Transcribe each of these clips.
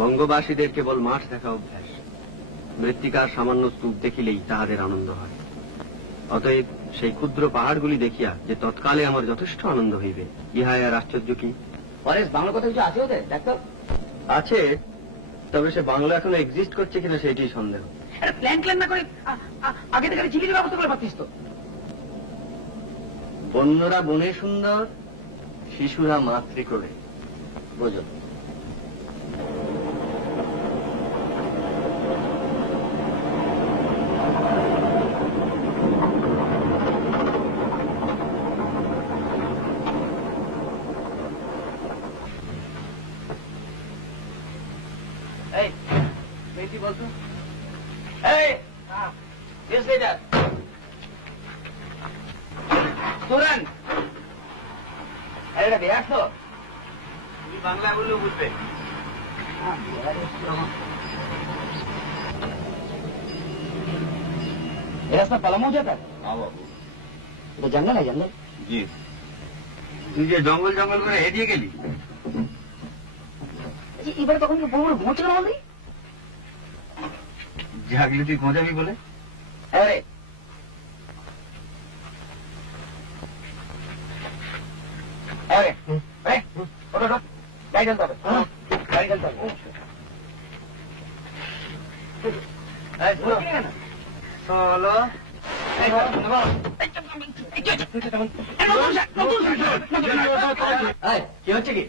বঙ্গবাসীদের কেবল মাঠ দেখা অভ্যাস, মৃত্তিকার সামান্য স্তূপ দেখিলেই তাহাদের আনন্দ হয়। অতএব সেই ক্ষুদ্র পাহাড়গুলি দেখিয়া যে তৎকালে আমার যথেষ্ট আনন্দ হইবে, ইহাই আর আশ্চর্য কি? পরেশ, বাংলা কথা কিছু আছে ওদের? দেখো আছে, তবে সে বাংলা এখনো এক্সিস্ট করছে কিনা সেটি সন্দেহ। প্ল্যান না করে আগে থেকে চিকিৎসার ব্যবস্থা করে পারতিস তো। বন্যরা বনে সুন্দর, শিশুরা মাতৃক্রোড়ে, বোঝো। বলতো তুরান এটা বিরাট তো, তুমি বাংলা বললেও বুঝবে। রাস্তা পালামও যেটা জঙ্গল है जंगल। জি, তুই যে জঙ্গল জঙ্গল করে হেরিয়ে গেলি, এবারে তখন বড় বড় ঘুমোচ্ছিল আমাদের জাগলি তুই ঘোঁজাবি বলে। আরে আরে ওটা গাড়ি চলতে হবে, গাড়ি চলতে হবে। চলো কি হচ্ছে কি?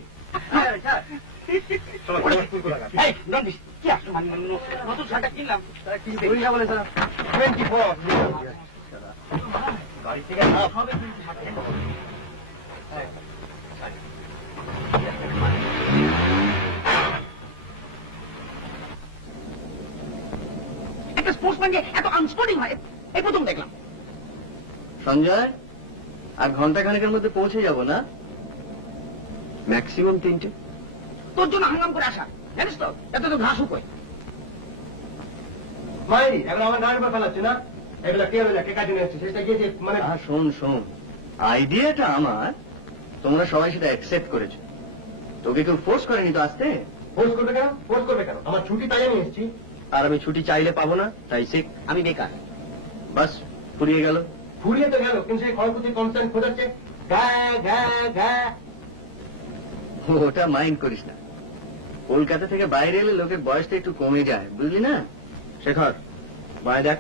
নতুন শার্টটা কিনলাম গাড়ি থেকে একটা স্পোর্টসম্যান যে এত আনস্পোর্টিং হয় এই প্রথম দেখলাম। সঞ্জয়, আর ঘন্টা খানেকের মধ্যে পৌঁছে যাব না? ম্যাক্সিমাম 3টে। তোর জন্য হাঙ্গাম করে আসা, জানিস তো এত তো ঘাস উপায় মাইরি এখন আমার গাড়ির উপর ফেলাচ্ছে না। এগুলা কে হলো, কে কাজে নিচ্ছে সেটা গিয়েছে মানে। শোন শোন, আইডিয়াটা আমার, তোমরা সবাই সেটা অ্যাকসেপ্ট করেছো, তোকে কেউ ফোর্স করেনি তো আসতে। ফোর্স করবে কেন? ফোর্স করবে কেন? আমার ছুটি তাই আমি এসেছি। আর আমি ছুটি চাইলে পাবো না, তাই সে আমি বেকার। বাস ফুরিয়ে গেল। ফুরিয়ে তো গেল, কিন্তু সেই ক্ষয়ক্ষতির কনসার্ন খোঁজাচ্ছে। ওটা মাইন্ড করিস না, কলকাতা থেকে বাইরে এলে লোকের বয়সটা একটু কমে যায়, বুঝলি না? শেখর, বাইরে দেখ।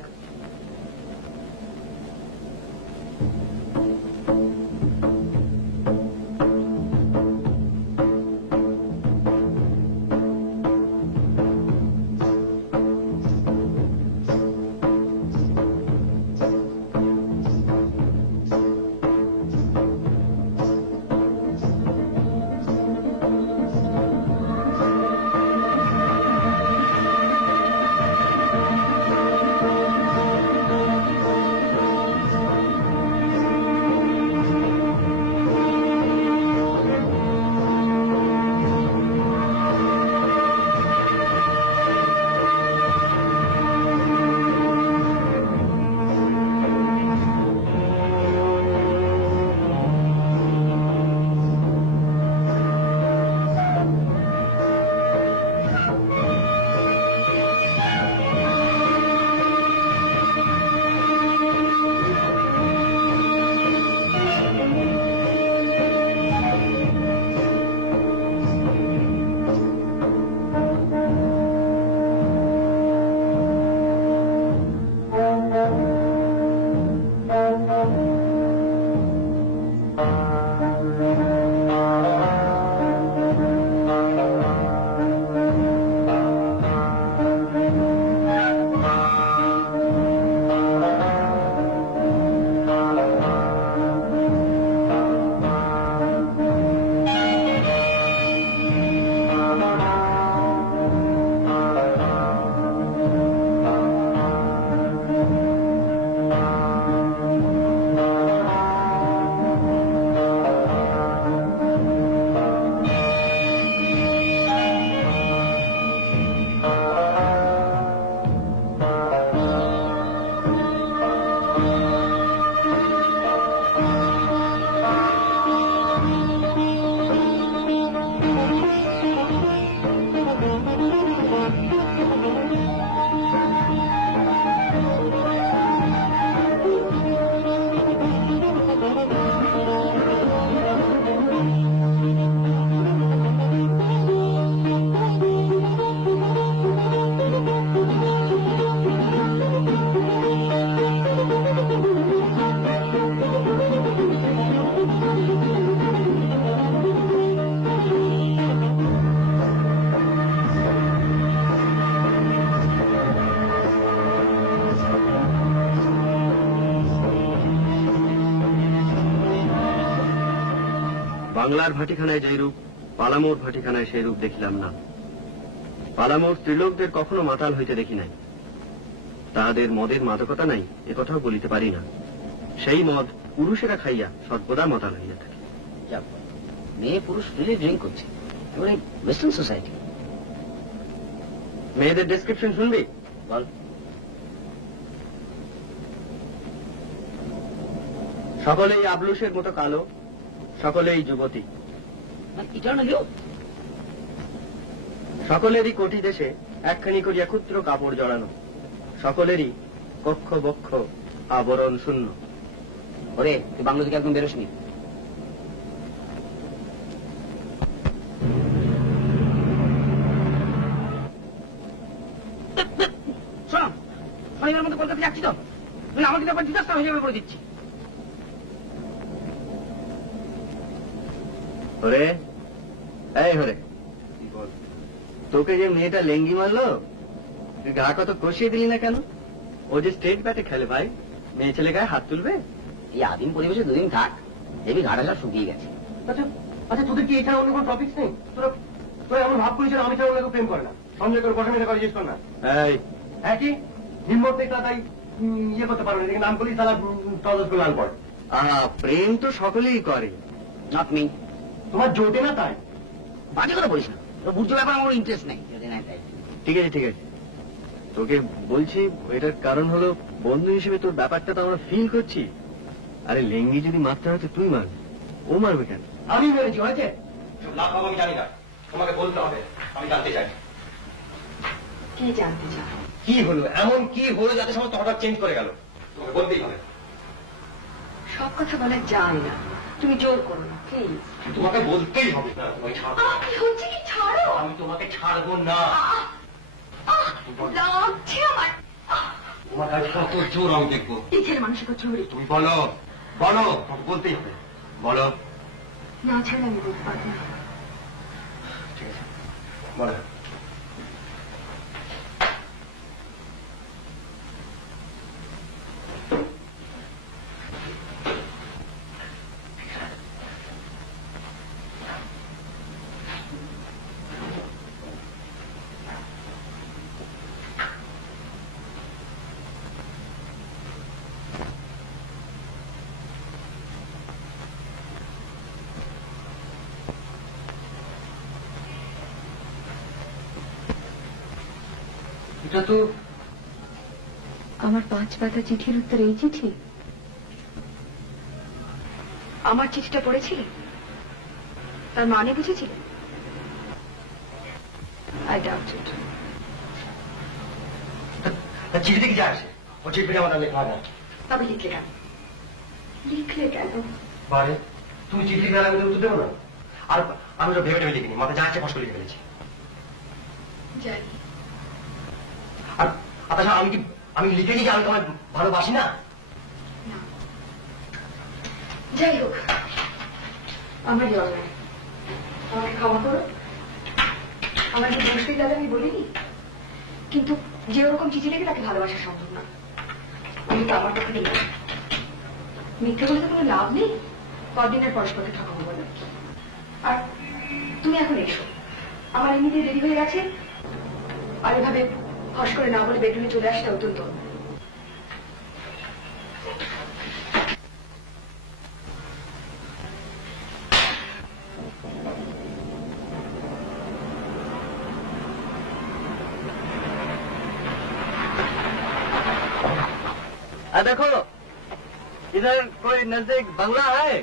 বাংলার ভাটিখানায় যেই রূপ, পালামোর ভাটিখানায় সেই রূপ দেখিলাম না। পালামোর স্ত্রীলোকদের কখনো মাতাল হইতে দেখি নাই, তাহাদের মদের মাদকতা নাই এ কথাও বলিতে পারি না। সেই মদ পুরুষেরা খাইয়া সর্বদা মাতাল হইয়া থাকে। মেয়ে পুরুষ ফ্রিলি ড্রিঙ্ক করছে, এবারে ওয়েস্টার্ন সোসাইটি। মেয়েদের ডেসক্রিপশন শুনবি? বল। সকলেই আবলুসের মতো কালো, সকলেই যুবতী, সকলেরই কোটি দেশে একখানি করিয়া ক্ষুদ্র কাপড় জড়ানো, সকলেরই কক্ষ বক্ষ আবরণ শূন্য। ওরে তুই বাংলা থেকে একদম বেরোসনি। শোনো, শনিবার মধ্যে কলকাতা যাচ্ছি তো, তুই আমাকে ব্যাপার ডিজাস্টার হয়ে যাবে বলে দিচ্ছি। হরে, এই হরে, তোকে যে মেয়েটা লেঙ্গি মারলো, তুই গা কত কষিয়ে দিলি না কেন? ও যে স্টেট ব্যাটে খেলে ভাই, মেয়ে ছেলে গায়ে হাত তুলবে? এই আদিম পরিবেশে দুদিন থাক, দেখবি গাটা সব শুকিয়ে গেছে। আচ্ছা আচ্ছা, তোদের কি এছাড়া অন্য কোনো টপিক নেই? তোরা এমন ভাব করিস আমি ছাড়া অন্য কেউ প্রেম করে না। সঞ্জয় করে বসে মেয়ে করে জিজ্ঞেস কর না। এই হ্যাঁ কি নিম্ন থেকে তাই ইয়ে করতে পারো না, নাম করি তারা টলস করে লাল পড়ে। প্রেম তো সকলেই করে। Not me. তোমার জোটে না তাই? বাজে কথা বলিস না, বুঝতে ব্যাপার আমার ইন্টারেস্ট নেই। ঠিক আছে ঠিক আছে, তোকে বলছি এটার কারণ হলো বন্ধু হিসেবে তোর ব্যাপারটা তো আমরা ফিল করছি। আরে লেঙ্গি যদি মারতে হয় তো তুই মারবি, ও মারবে কেন? আমি মেরেছি, হয়েছে? লাভ পাবো আমি জানি না, তোমাকে বলতে হবে, আমি জানতে চাই। কি জানতে চাও? কি হলো, এমন কি হলো যাতে সমস্ত হঠাৎ চেঞ্জ করে গেল? তোমাকে বলতেই হবে। সব কথা বলা যায় না, তুমি জোর করো না প্লিজ। তোমাকে বলতেই হবে। তোমাকে ছাড়বো। কি হচ্ছে কি? ছাড়ো। আমি তোমাকে ছাড়বো না। লাগছে আমার। তোমার কাছে কত জোর আমি দেখবো। এই ছেলে মানুষের চুরি। তুমি বলো বলো, তোমাকে বলতেই হবে, বলো। না ছেলে আমি বলতে পারবো না। ঠিক আছে বলো। এটা তো আমার 5 পাতা চিঠির উত্তর এই চিঠি? আমার চিঠিটা পড়েছিলে? তার মানে বুঝেছিলে? আই ডাউট ইট। চিঠিতে কি যায় আসে? ও চিঠিটা আমার লেখা না। তবে লিখলে কেন? লিখলে কেন? বারে তুমি চিঠি লিখে আমি উত্তর দেবো না? আর আমি তো ভেবে ভেবে লিখিনি, মাথা যা আছে কষ্ট লিখে ফেলেছি। জানি। আর আচ্ছা আমি লিখেছি যে আমি তোমায় ভালোবাসি না? না। যাই হোক, আমার অন্যায়, আমাকে ক্ষমা করো। আমার যে দোষী দাদা আমি বলিনি, কিন্তু যে ওরকম চিঠি লিখে তাকে ভালোবাসা সম্ভব না। আমি তো আমার পক্ষে দিলাম। মিথ্যে বলে তো কোনো লাভ নেই, কদিনের পরস্পরকে ঠকাবো বলে। আর তুমি এখন এসো, আমার এমনিতে দেরি হয়ে গেছে। আর এভাবে হস করে না বলে বেডরুমে চলে আসতে অত্যন্ত। देखो इधर कोई नजदीक बंगला है,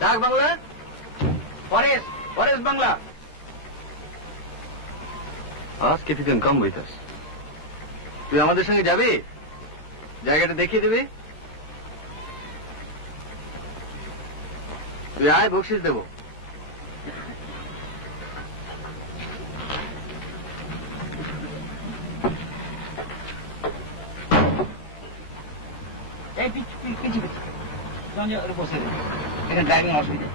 डाक बंगला, ফরেস্ট ফরেস্ট বাংলা। ask if you can come with us. তুই আমাদের সঙ্গে যাবি, জায়গাটা দেখিয়ে দিবি। তুই আয়, বকশিস দেবো। এই পিছিয়ে বসে এখানে ড্রাইভিং অসুবিধা।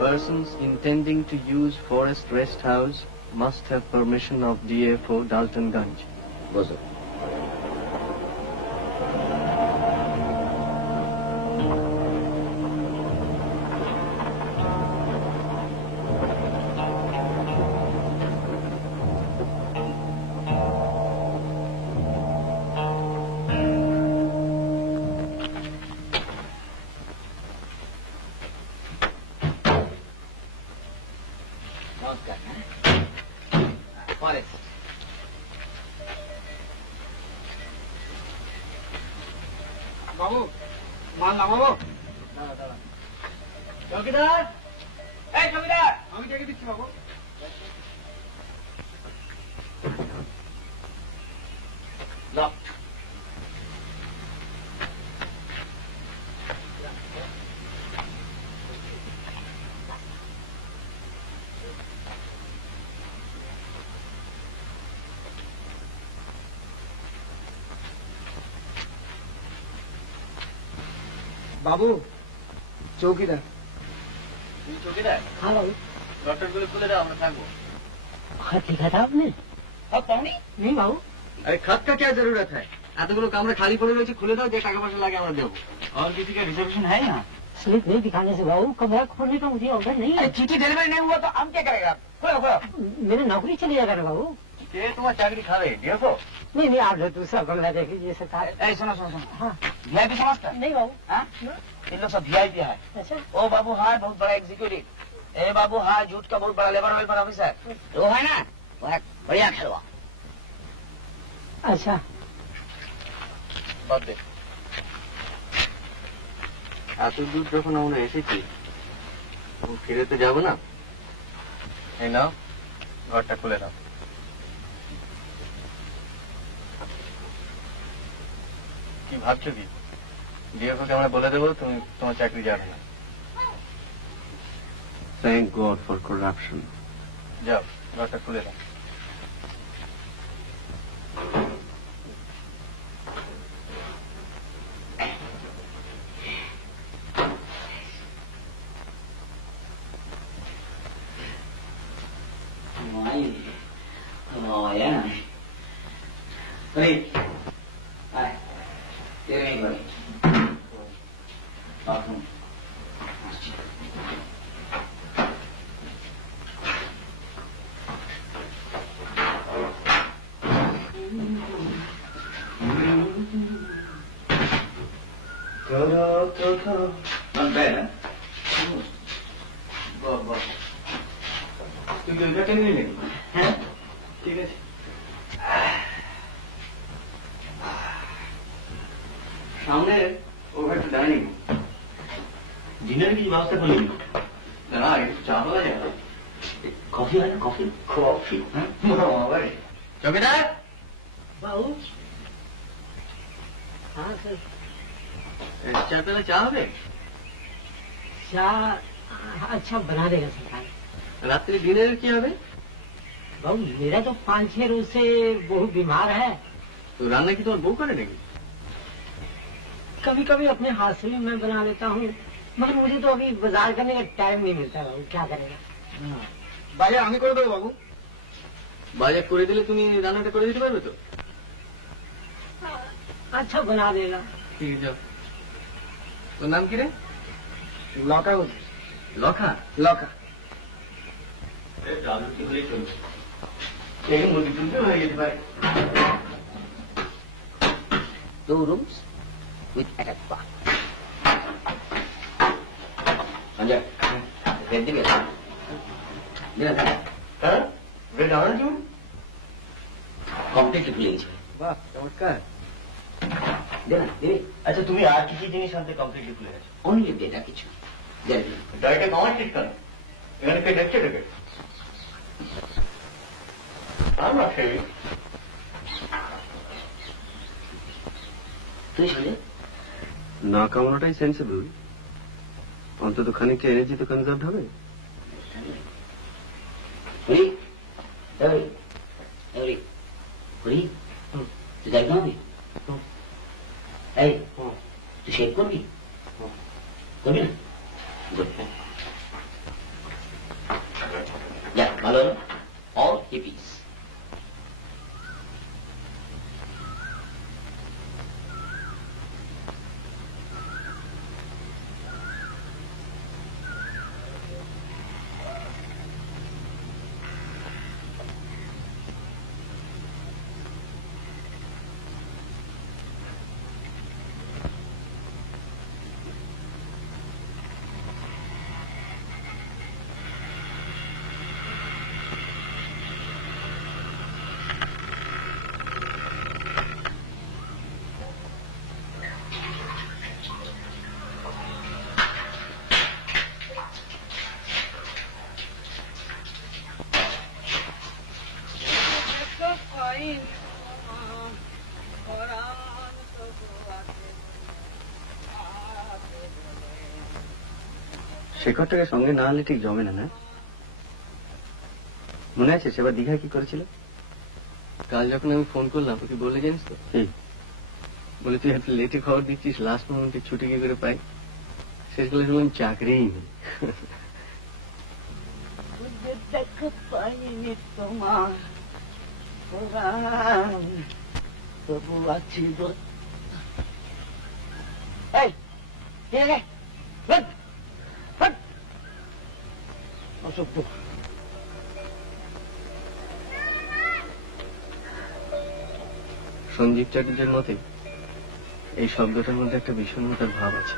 Persons intending to use Forest Rest House must have permission of DFO Daltonganj. বসো। নমস্কার। ফরেস্ট বাবু, মাল নামাবো। চৌকিদার, এই চৌকিদার, আমি ডেকে দিচ্ছি বাবু। যাও। বাবু, চৌকিদার। তুমি চৌকিদার? हाँ बाबू। ডক্টরগুলো খুলে দাও, আমরা থাকবো। खत लिखा था आपने? अब पाऊनी? नहीं बाबू। अरे खत का क्या जरूरत है? এতগুলো কামরা খালি পড়ে রয়েছে, খুলে দাও, যে টাকা পয়সা লাগে আমরা দেবো। और किसी का रिजर्वेशन है यहाँ? स्लिप नहीं दिखाने से बाबू कमरा खोलने का मुझे ऑर्डर नहीं है। चिट्ठी डिलीवरी नहीं हुआ तो हम क्या करेगा? खोलो खोलो। मेरी नौकरी चली जाएगा ना बाबू। ये तुम्हारा चाकरी खा रहे देखो। नहीं नहीं, आप जो दूसरा कमरा देख लीजिए सरकार। ऐ सुनो सुनो सुनो, हाँ। वीआईपी समझता है? नहीं बाबू। हाँ? इन लोग सब वीआईपी है। अच्छा। ओ बाबू हाँ बहुत बड़ा एग्जीक्यूटिव। ए बाबू हाँ झूठ का बहुत बड़ा लेबर वेलफेयर ऑफिसर। वो है ना, वो एक बढ़िया खेलवा। अच्छा। बात दे। এত দূর যখন আমরা এসেছি, ফিরে তো যাবো না। এই নাও, ঘরটা খুলে নাও। কি ভাবছো কি? ডিএফওকে আমরা বলে দেবো তুমি তোমার চাকরি যাবে না। Thank god for corruption. যাও, ঘরটা খুলে নাও। ঠিক আছে। সামনে ওভার টু ডাইনিং ডিনার की व्यवस्था कर लेंगे ना, एक चाय वाला जाएगा। कॉफी है ना? कॉफी कॉफी चौकीदार बाबू। हाँ सर। चाय पहले चाय হবে? चाय अच्छा बना देगा सरकार। রাত্রে ডিনার কি হবে? बाबू मेरा तो 5-6 रोज से बहुत बीमार है। तो रान्ना की तो बहू करे नाকি? कभी कभी अपने हाथ से भी मैं बना लेता हूँ, मगर मुझे तो अभी बाजार करने का टाइम नहीं मिलता बाबू, क्या करेगा। বাজার আমি করে দেবো বাবু। বাজার করে দিলে তুমি রান্নাটা করে দিতে পারবে তো? अच्छा बना देगा। ঠিক আছে, যাও। তোর নাম কি রে? লকা লখা। লকা। দাদু কি হলে চলবে, এই মুরগি তুলতে হয়ে যেতে পারে। 2 rooms with attached bath। Sanjay, bed দিবে? হ্যাঁ, বেড আমার জন্য কমপ্লিটলি খুলে গেছে। বাহ চমৎকার। দে না, দে। আচ্ছা তুমি আর কি কি জিনিস আনতে কমপ্লিটলি ভুলে গেছো? অনলি ডেটা কিছু জানি। ডাইরেক্ট আমার ঠিক করো, এখানে কে দেখছে দেখে আমরা খেয়ে তুই শুনে না কামনাটাই সেন্সিবল, অন্তত খানিকটা এনার্জি তো কনজার্ভ হবে। হরি হরি হরি হরি তুই যাই খাবি? এই তুই শেভ করবি? করবি না? Alone, all hippies. শেখরটাকে সঙ্গে না আনলে ঠিক জমে না, না? মনে আছে সেবার দীঘায় কি করেছিল? কাল যখন আমি ফোন করলাম ওকে বলে জানিস তো? বলে তুই এত লেটে খবর দিচ্ছিস, লাস্ট মোমেন্টে ছুটি কি করে পাই? শেষ করে শুনলাম চাকরিই নেই। দেখো পাইনি তোমার তবু আছি অসভ্য। সঞ্জীব চ্যাটার্জির মতে এই শব্দটার মধ্যে একটা বিষণ্ণতার ভাব আছে।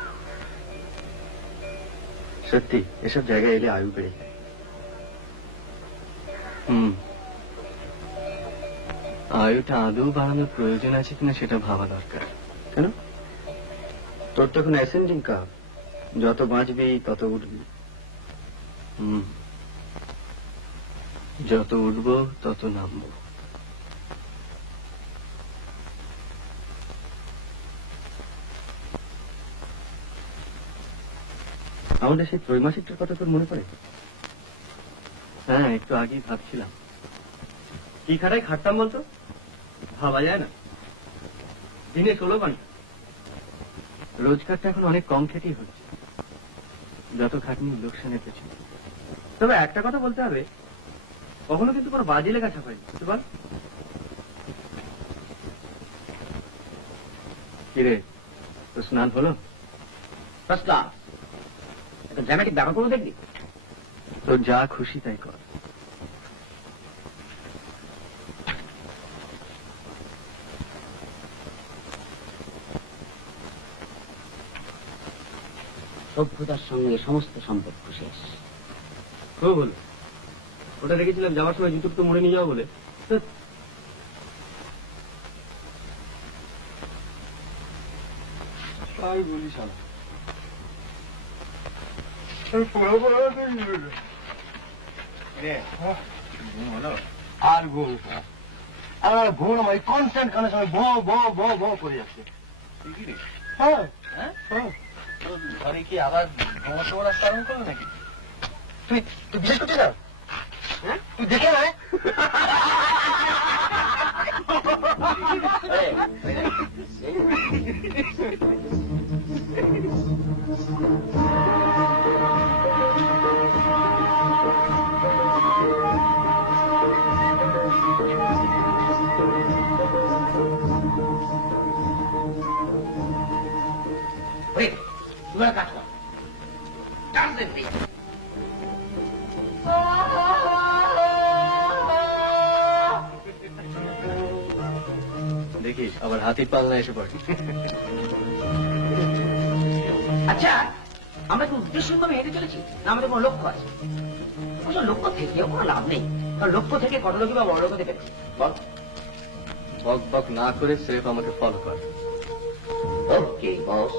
সত্যি এসব জায়গায় এলে আয়ু বেড়ে যায়। আয়ুটা আদৌ বাড়ানোর প্রয়োজন আছে কিনা সেটা ভাবা দরকার। কেন? তোর তখন অ্যাসেন্ডিং কার্ভ, যত বাঁচবি তত উঠবি। যত উঠবো তত নামবো। আমাদের সেই ত্রৈমাসিকটার কথা তোর মনে পড়ে? হ্যাঁ, একটু আগেই ভাবছিলাম কি খাটায় খাটতাম বলতো, ভাবা যায় না। দিনে 16 ঘন্টা, রোজগারটা এখন অনেক কম খেটেই হচ্ছে, যত খাটনি লোকসানের পেছনে। তবে একটা কথা বলতে হবে, কখনো কিন্তু কোনো বাজে লেখা ছাপায়নি, বুঝতে পার? কিরে, তো স্নান হলো? First class. একটা ড্রামাটিক ব্যাপার করবো দেখবি? তোর যা খুশি তাই কর। সভ্যতার সঙ্গে সমস্ত সম্পর্ক শেষ। খুব হলো, ওটা রেখেছিলাম যাওয়ার সময় জুতো তো মুড়ে নিয়ে যাও বলে। বলিস আর ঘুম আর ঘুম আমার কনস্ট্যান্ট কানের সময় ভ করে যাচ্ছে। হ্যাঁ হ্যাঁ, ঘরে কি আবার ঘুমাতে ওরা আরম্ভ করলো নাকি? তুই বিশেষ করছিস না? তুই দেখে না? তুমি কাজ কর, দেখিস আবার হাতির পাল্লা এসে পড়ে। আচ্ছা, আমরা কি উদ্দেশ্যভাবে হেঁটে চলেছি না আমাদের কোনো লক্ষ্য আছে? লক্ষ্য থেকেও কোনো লাভ নেই, কারণ লক্ষ্য থেকে কত লোকই বা বড় লোক হতে পেরেছে। বল, বক বক না করে স্রেফ আমাকে ফলো কর। ওকে বস।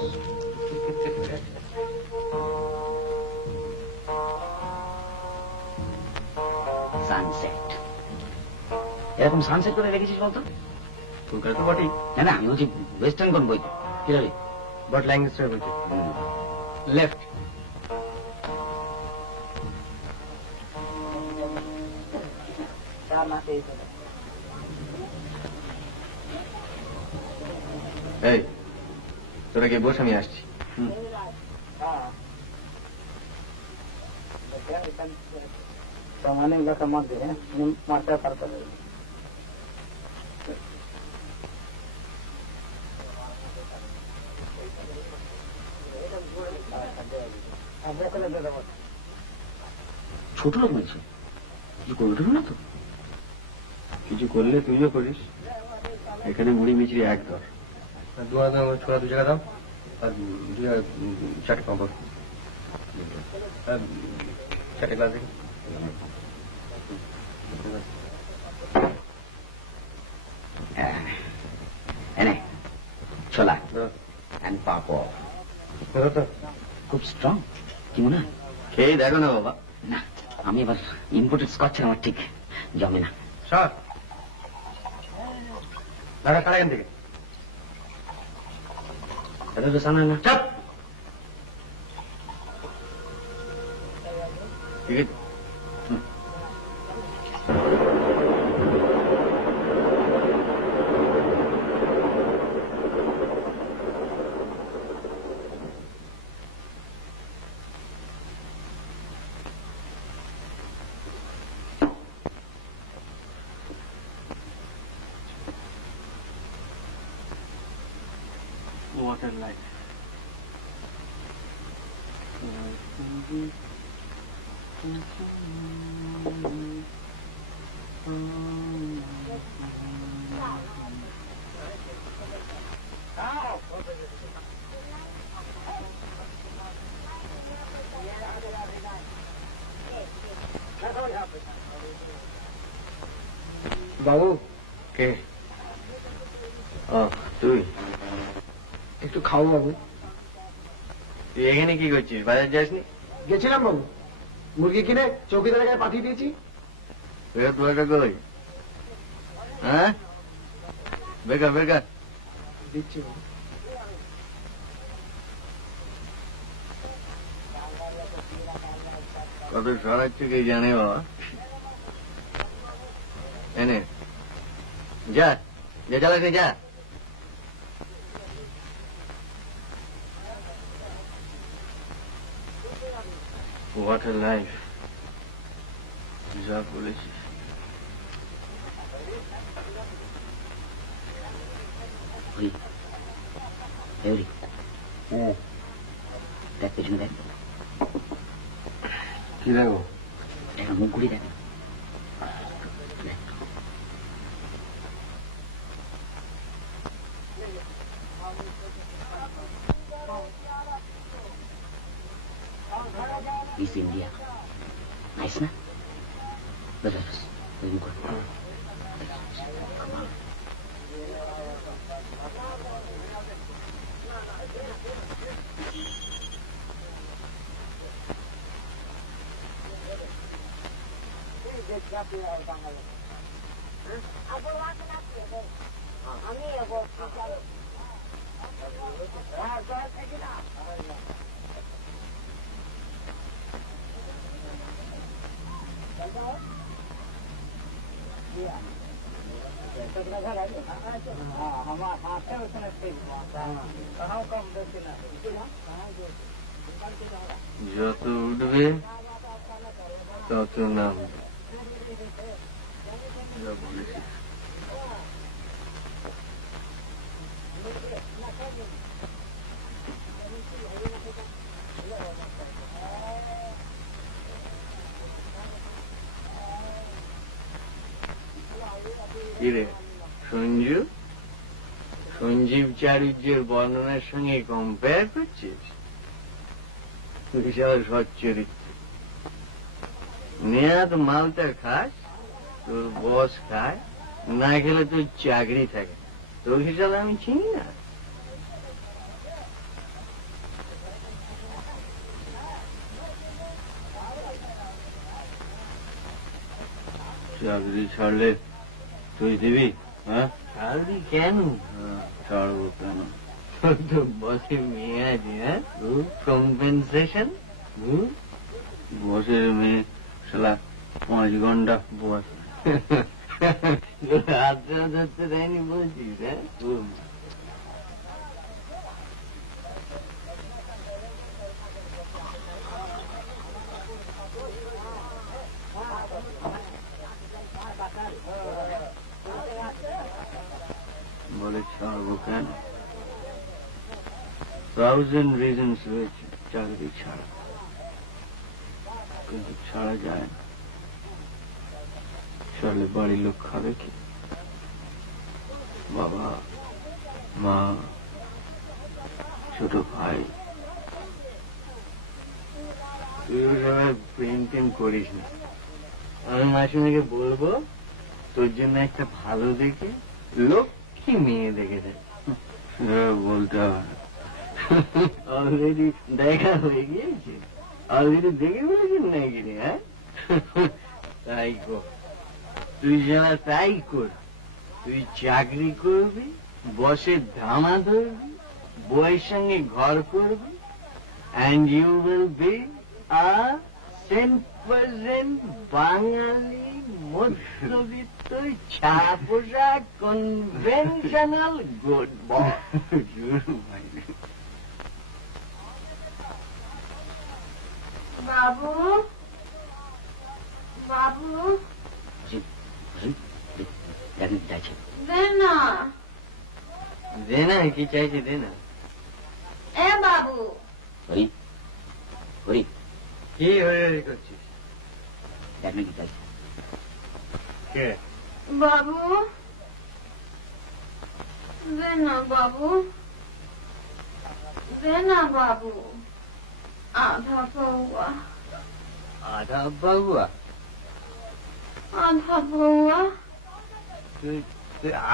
সানসেট, এরকম সানসেট করে রেখেছিস বলতো? কলকাতা তো বটেই। না না, আমি বলছি ওয়েস্টার্ন কোন বই কি যাবে? বাট ল্যাঙ্গুয়েজটা বলছি লেফট। এই তোরা গিয়ে বস, আমি আসছি। सामान्य इलाका मत दे मास्टर करता है ছোট লোক বলছে কিছু করবে না তো? কিছু করলে তুইও করিস। এখানে মুড়ি মিচড়ি এক দর। ছোড়া 2 টাকা দাও আর 4 পাঁপড় 4 গ্লাস দেখি। এনে ছোলা অ্যান্ড পাপড় খুব স্ট্রং, কি মনে হয়? খেয়ে দেখো না বাবা। না, আমি এবার ইম্পোর্টেড স্কচ আমার ঠিক জমে না। স্যার লাগা কারা এখান থেকে এটা তো সামনে না। চাপ ঠিক আছে। What a life. বাবু কে? ও তুই? একটু খাও বাবু। তুই এখানে কি করছিস? বাজার যাসনি? গেছিলাম বাবু, মুরগি কিনে চৌকিদারের গায়ে পাঠিয়ে দিয়েছি। বেকার তোয়াটা কই? হ্যাঁ বেকার বেকার দিচ্ছি বাবু। কত সরাচ্ছে কে জানে বাবা। এনে যা যা চালাকে যা। What a life. যা বলেছিস। দেখ পেছনে দেখ, কি দেখো? একটা মুখ ঘুরি দেখ। মিস ইন্ডিয়া নাইস না? বেশ বেশ মুখ ঘুরি। যত উঠবে তত নাম। যা বলেছিস। কিরে সঞ্জু, সঞ্জীব চারুজ্যের বর্ণনার সঙ্গে কম্পেয়ার করছিস? বিশাল সচ্চরিত্র। নেহাত মালটা খাস, তোর বস খায়, না খেলে তোর চাকরি থাকে। তোর হিসাবে আমি চিনি না। চাকরি ছাড়লে তুই দিবি? হ্যাঁ ছাড়বি কেন? ছাড়বো কেন? তোর তো বসে মেয়ে আছে। হ্যাঁ কম্পেনসেশন। বসের মেয়ে শালা 5 ঘন্টা বস হাতটা ধরতে দেয়নি বলছিস? হ্যাঁ কেন? 1000 রিজনস রয়েছে চাকরি ছাড়া, কিন্তু ছাড়া যায় না। চলে বাড়ির লোক খাবে কি? বাবা, মা, ছোট ভাই। তুই ওসব প্রেম টেম করিস না। আমি মাসিমাকে বলবো তোর জন্য একটা ভালো দেখে লক্ষ্মী মেয়ে দেখে দেয়। বলতে হবে, অলরেডি দেখা হয়ে গিয়েছে। অলরেডি দেখে বলেছেন নাকি রে? হ্যাঁ, তাই কর, তুই যারা তাই কর। তুই চাকরি করবি, বসের ধামা ধরবি, বউয়ের সঙ্গে ঘর করবি, and you will be a 10% বাঙালি মধ্যবিত্ত ছাপোষা কনভেনশনাল গুড বয়। বাবু, বাবু, দে না, দে না, কি চাইছে দে না। এ বাবু, হরি হরি কি হয়ে করছিস? দেখ না কি চাইছে। কে? বাবু, দে না বাবু, দে না বাবু, আধা পৌয়া, আধা বাবুয়া? আধা পৌয়া। তুই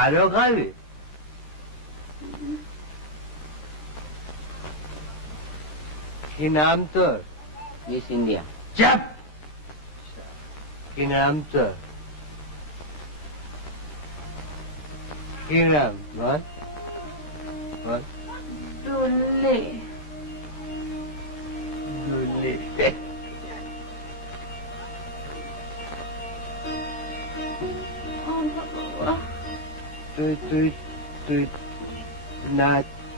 আরো খাবি? কি নাম তোর? Miss India. চাপ! কি নাম তোর? কি নাম? বল বল। দুল্লে। দুল্লি। আধা পৌয়া।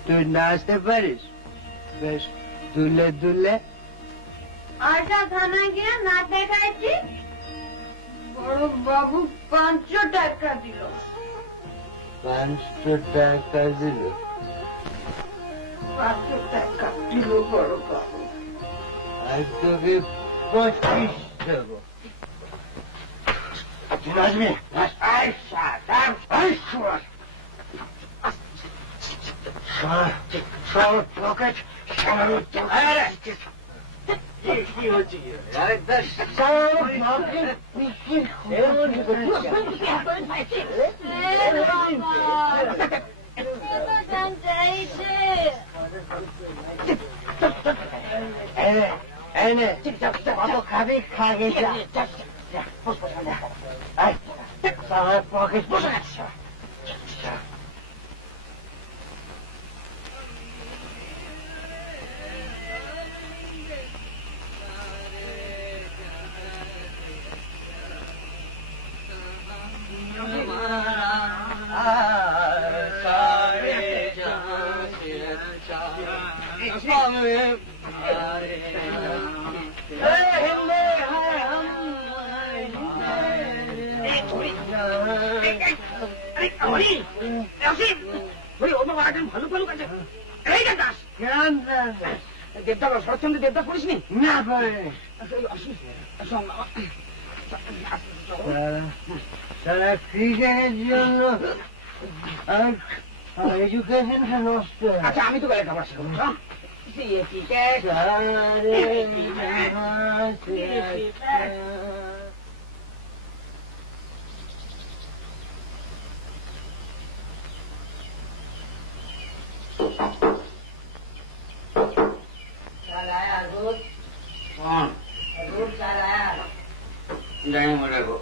তুই নাচতে পারিস? বেশ দুলে দুলে। আশা থানায় গিয়ে না দেখাইছি, বড় বাবু 500 টাকা দিল। 500 টাকা দিল? 500 টাকা দিল বড় বাবু। আর তোকে 25 দেবো। তুই নাচবি? পকেট কি হচ্ছে? কত খাবি খাগে পকেট বসে আছে। দেবদাস, শরৎচন্দ্র দেবদাস পড়িসনি? না পারে সারা ক্রিকেটের জন্য এডুকেশনটা নষ্ট। আচ্ছা, আমি তো লেখাপড়া শিখবো। जाए मोटा को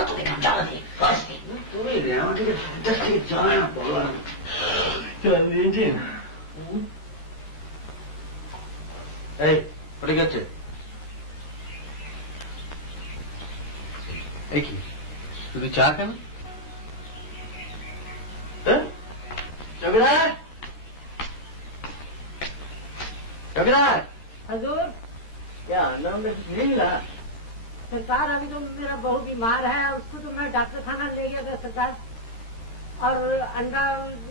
মাত্র দেখলাম জ্বালা দিয়ে ফার্স্টে তুমি আমাকে ঠিক জানাই না বলা নিয়েছেন এই ওটা কি হচ্ছে এই কি শুধু চা কেন চৌকিদার चौकीदार हजूर क्या नाम नहीं मिला सरकार अभी तो मेरा बहू बीमार है उसको तो मैं डॉक्टर खाना ले गया था सरकार और अंडा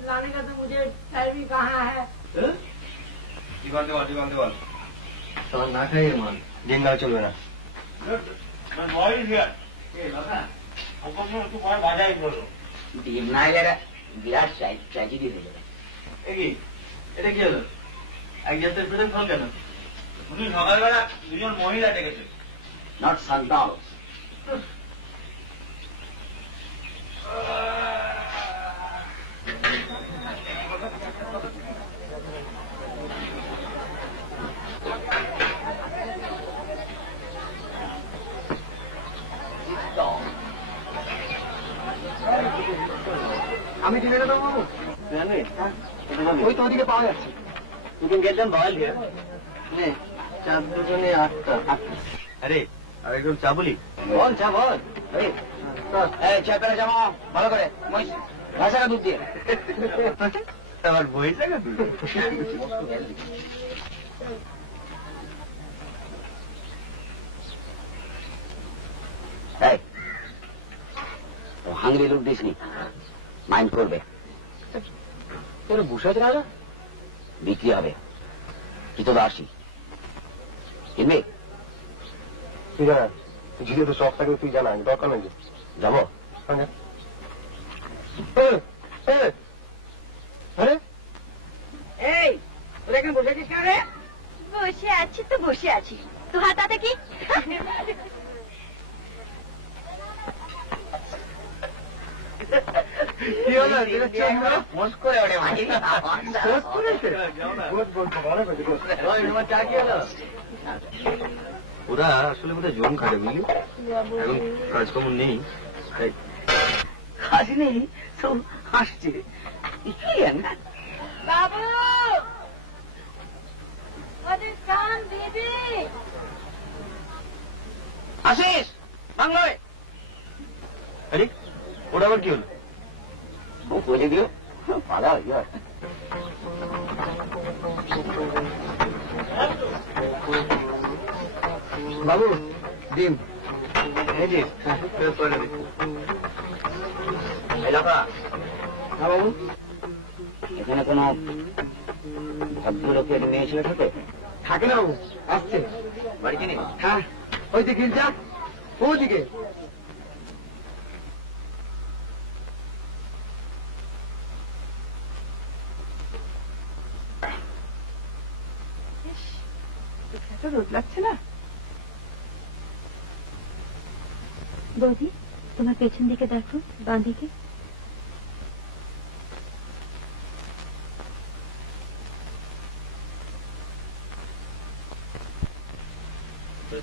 लाने का तो मुझे टाइम ही कहाँ है तो ना खाइए मान दिन ना चलবে না ডিম না এলে বিরাট ট্র্যাজেডি হয়ে যাবে এটা কি হলো এক জাতের প্রেজেন্ট ফল কেন উনি সকালবেলা দুজন মহিলা ডেকেছে নট সান্তাল আমি কিনে দেবো বাবু ওই তো ওদিকে পাওয়া যাচ্ছে You can get them boiled here. नहीं, चार दुजने आठटा. अरे, अब एकदम चाबुली. बोल चा बोल. अरे, চায় পেরে জামা ভালো করে ভাষাটা দুধ দিয়ে আমার বই জায়গা তুই. হাঙ্গরি লুক দিসনি মাইন্ড করবে তোর বসে আছে রাজা বিক্রি হবে কি তো আসি কিনবে তুই জানা ঝিলে তো শখ থাকে তুই জানা দরকার নেই যাবো আরে এই তোরা এখানে বসে আছিস কেন রে বসে আছি তো বসে আছি তো হাতাতে কি কি হলো মোস করে ওরে ভাই ওরা আসলে বোধহয় জম খাটে বুঝলি এখন কাজকর্ম নেই হাসি নেই সব হাসছে বাবু ওদের কান দিবি আসিস বাংলায় আরে ওরা আবার কি হলো ও বলে দিও পালা হয়ে বাবু ডিম এই যে এলাকা হ্যাঁ বাবু এখানে কোনো ভদ্রলোকের মেয়ে ছেলে থাকে থাকে না বাবু আসছে বাড়িতে নেই হ্যাঁ ওই দিকে যা ওদিকে রোদ লাগছে না বৌদি তোমার পেছন দিকে দেখো বাঁ দিকে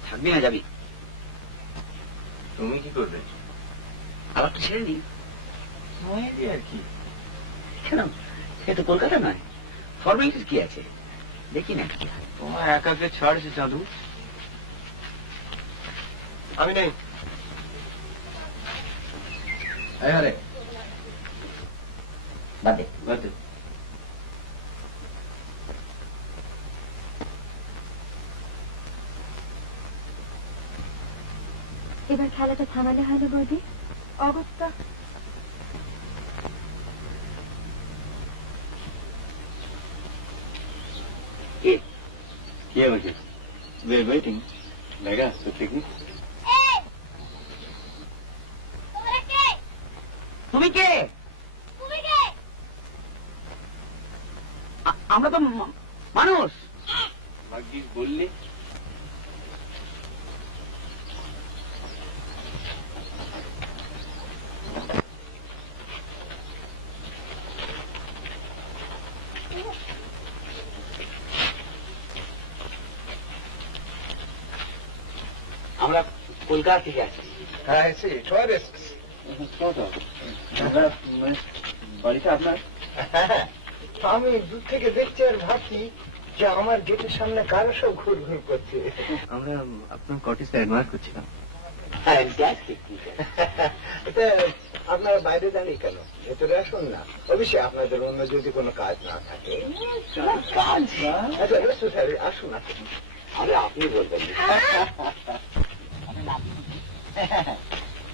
থাকবি না যাবি তুমি কি করবে আবার তো ছেড়ে দিই আর কি কেন সে তো কলকাতা নয় ফর্মালিটিস কি আছে দেখি না তোমার একাকে ছাড়ছে চাঁদু আমি নেই আরে বাদে বাদে এবার খেলাটা থামালে হয় না বৌদি অবস্থা কি আমাকে ওয়েটিং লাগা সত্যি কি তুমি কে আমরা তো মানুষ ভাগ্যিস বললে আমরা কলকাতা থেকে আসছি হ্যাঁ এসে সবাই বেশ বাড়িটা আপনার? আমি দূর থেকে দেখছি আর ভাবছি যে আমার গেটের সামনে কারো সব ঘুর ঘুর করছে। আমরা আপনার কটেজটা অ্যাডমায়ার করছিলাম। এটা আপনারা বাইরে দাঁড়িয়ে কেন? ভেতরে আসুন না। অবশ্যই আপনাদের অন্য যদি কোনো কাজ না থাকে। কাজ আসুন আসুন। আরে আপনি বলবেন।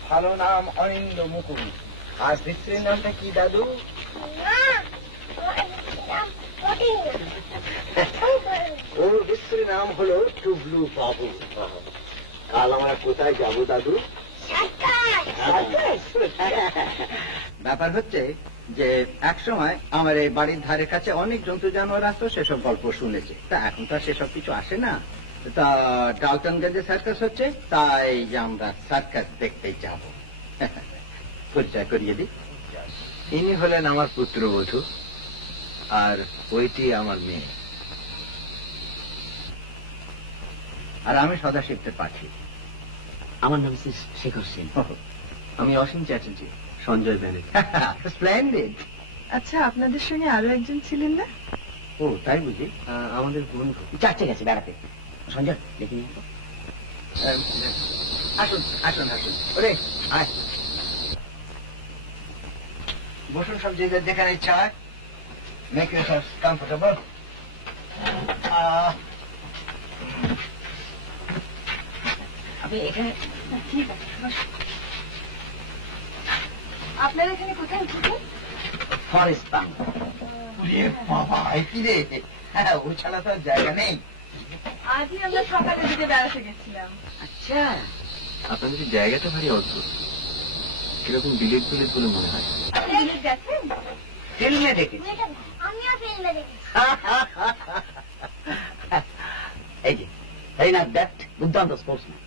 ভালো নাম অনিন্দ মুকুল। আর স্ত্রীর নামটা কি দাদু? ওর স্ত্রীর নাম হলো টুবলু বাবু। কাল আমরা কোথায় যাব দাদু? ব্যাপার হচ্ছে যে এক সময় আমার এই বাড়ির ধারে কাছে অনেক জন্তু জানোয়ার আসতো, সেসব গল্প শুনেছে। তা এখন তো সেসব কিছু আসে না। তা ডালটনগঞ্জে সার্কাস হচ্ছে, তাই আমরা সার্কাস দেখতে যাব। পরিচয় করিয়ে দিই। ইনি হলেন আমার পুত্রবধূ, আর ওইটি আমার মেয়ে। আর আমি সদাশিবদের পাঠি। আমার নাম শেখর সেন। আমি অসীম চ্যাটার্জি, সঞ্জয় ব্যানার্জি। স্প্লেন্ডিড। আচ্ছা, আপনাদের সঙ্গে আরো একজন ছিলেন না? ও তাই বুঝি? আমাদের বন্ধু। চারটে গেছে বেড়াতে। সঞ্জয় দেখে নিন। আসুন আসুন আসুন। ওরে আয়, বসুন সব যে যেখানে ইচ্ছা হয়। Make yourself comfortable. আপনি এখানে ঠিক আছে, আপনারা এখানে কোথায় উঠেছেন? Forest pump. বাবা কি রে, ও ছাড়া তো আর জায়গা নেই। আজই আমরা সকালে দিকে বেড়াতে গেছিলাম। আচ্ছা, আপনাদের জায়গাটা ভারী অদ্ভুত, কিরকম বিলেট বিলেট বলে মনে হয়। আপনি বিলেত গেছেন? ফিল্মে দেখেছি। আমিও ফিল্মে দেখেছি। এই যে এই না দ্যাট দুর্দান্ত স্পোর্টসম্যান।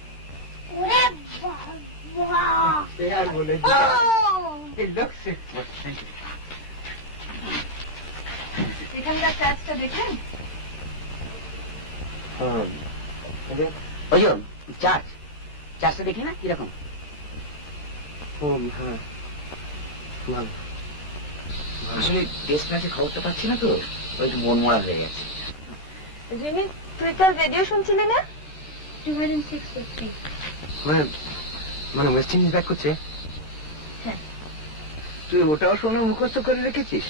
ওরে বাবা! সে আর বলে ও! এখানকার চার্চটা দেখেন? ওই যে চার্চটা দেখি না কিরকম। হ্যাঁ, ভালো। আসলে টেস্ট ম্যাচের খবরটা পাচ্ছি না তো, ওই একটু মন মরা হয়ে গেছে। জিমি, তুই কাল রেডিও শুনছিলি না? 2006 মানে ওয়েস্ট ইন্ডিজ ব্যাক করছে। তুই ওটাও শুনে মুখস্থ করে রেখেছিস?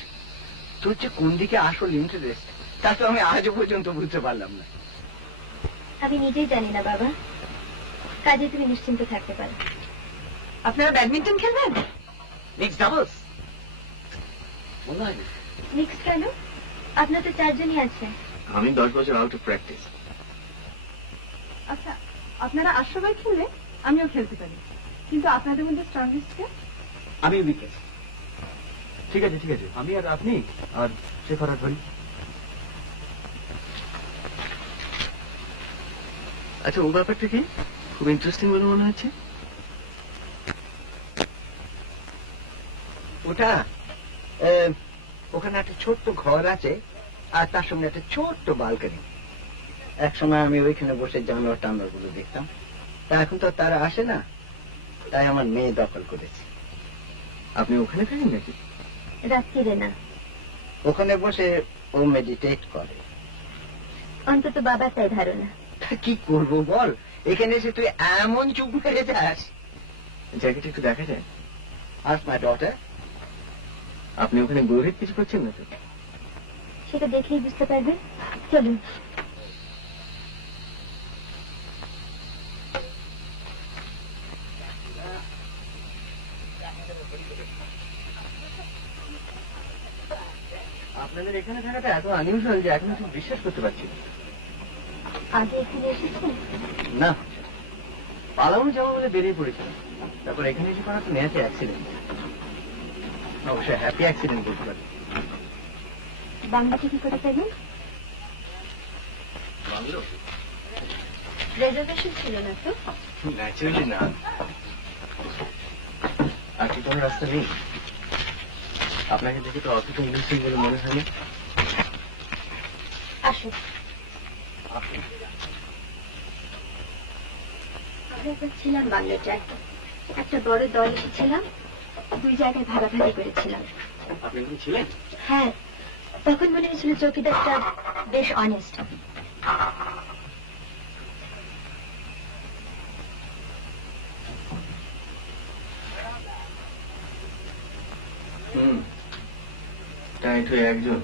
তোর যে কোন দিকে আসল ইন্টারেস্ট তা তো আমি আজও পর্যন্ত বুঝতে পারলাম না। আমি নিজেই জানি না বাবা, কাজে তুমি নিশ্চিন্ত থাকতে পারো। আপনারা ব্যাডমিন্টন খেলবেন? মিক্স ডাবলস মনে হয় না। মিক্স কেন? আপনার তো 4 জনই আছে। আমি 10 বছর আউট অফ প্র্যাকটিস। আচ্ছা, আপনারা 8 সবাই খেললে আমিও খেলতে পারি, কিন্তু আপনাদের মধ্যে স্ট্রংগেস্ট কে? আমি উইকেট। ঠিক আছে ঠিক আছে, আমি আর আপনি আর শেখর আর ধরি। আচ্ছা, ও ব্যাপারটা কি খুব ইন্টারেস্টিং বলে মনে হচ্ছে। ওটা ওখানে একটা ছোট্ট ঘর আছে, আর তার সঙ্গে একটা ছোট্ট বালকনি। এক সময় আমি ওইখানে বসে জানোয়ার টানোয়ার গুলো দেখতাম। তা এখন তো তারা আসে না, তাই আমার মেয়ে দখল করেছে। আপনি ওখানে থাকেন নাকি? রাত্রিরে না, ওখানে বসে ও মেডিটেট করে। অন্তত বাবা তাই ধারণা। তা কি করবো বল, এখানে এসে তুই এমন চুপ মেরে যাস। জায়গাটা একটু দেখা যায়? আস মাই ডটার। আপনি ওখানে গৌরীর কিছু করছেন না তো? সেটা দেখলেই বুঝতে পারবেন। চলুন। আপনাদের এখানে থাকাটা এত আনইউজুয়াল যে এখন ঠিক বিশ্বাস করতে পারছি না। আগে এখানে এসেছেন? না, পালানো যাবো বলে বেরিয়ে পড়েছিলাম, তারপর এখানে এসে পড়া তো নেহাতে অ্যাক্সিডেন্ট। অবশ্যই হ্যাপি অ্যাক্সিডেন্ট বলতে পারি। বাংলাতে কি করে পেলেন? বাংলো? রেজার্ভেশন ছিল না তো? ন্যাচারালি না। আর কি কোনো রাস্তা নেই? আপনাকে দেখে তো অতটা ইন্টারেস্টিং বলে মনে হয়নি। আসুন। আমরা একবার ছিলাম বাংলাটায়, একটা বড় দল এসেছিলাম। 2 জায়গায় ভাগাভাগি করেছিলাম। আপনি কি ছিলেন? হ্যাঁ, তখন মনে হয়েছিল চৌকিদারটা বেশ অনেস্ট। টাইট হয়ে একজন।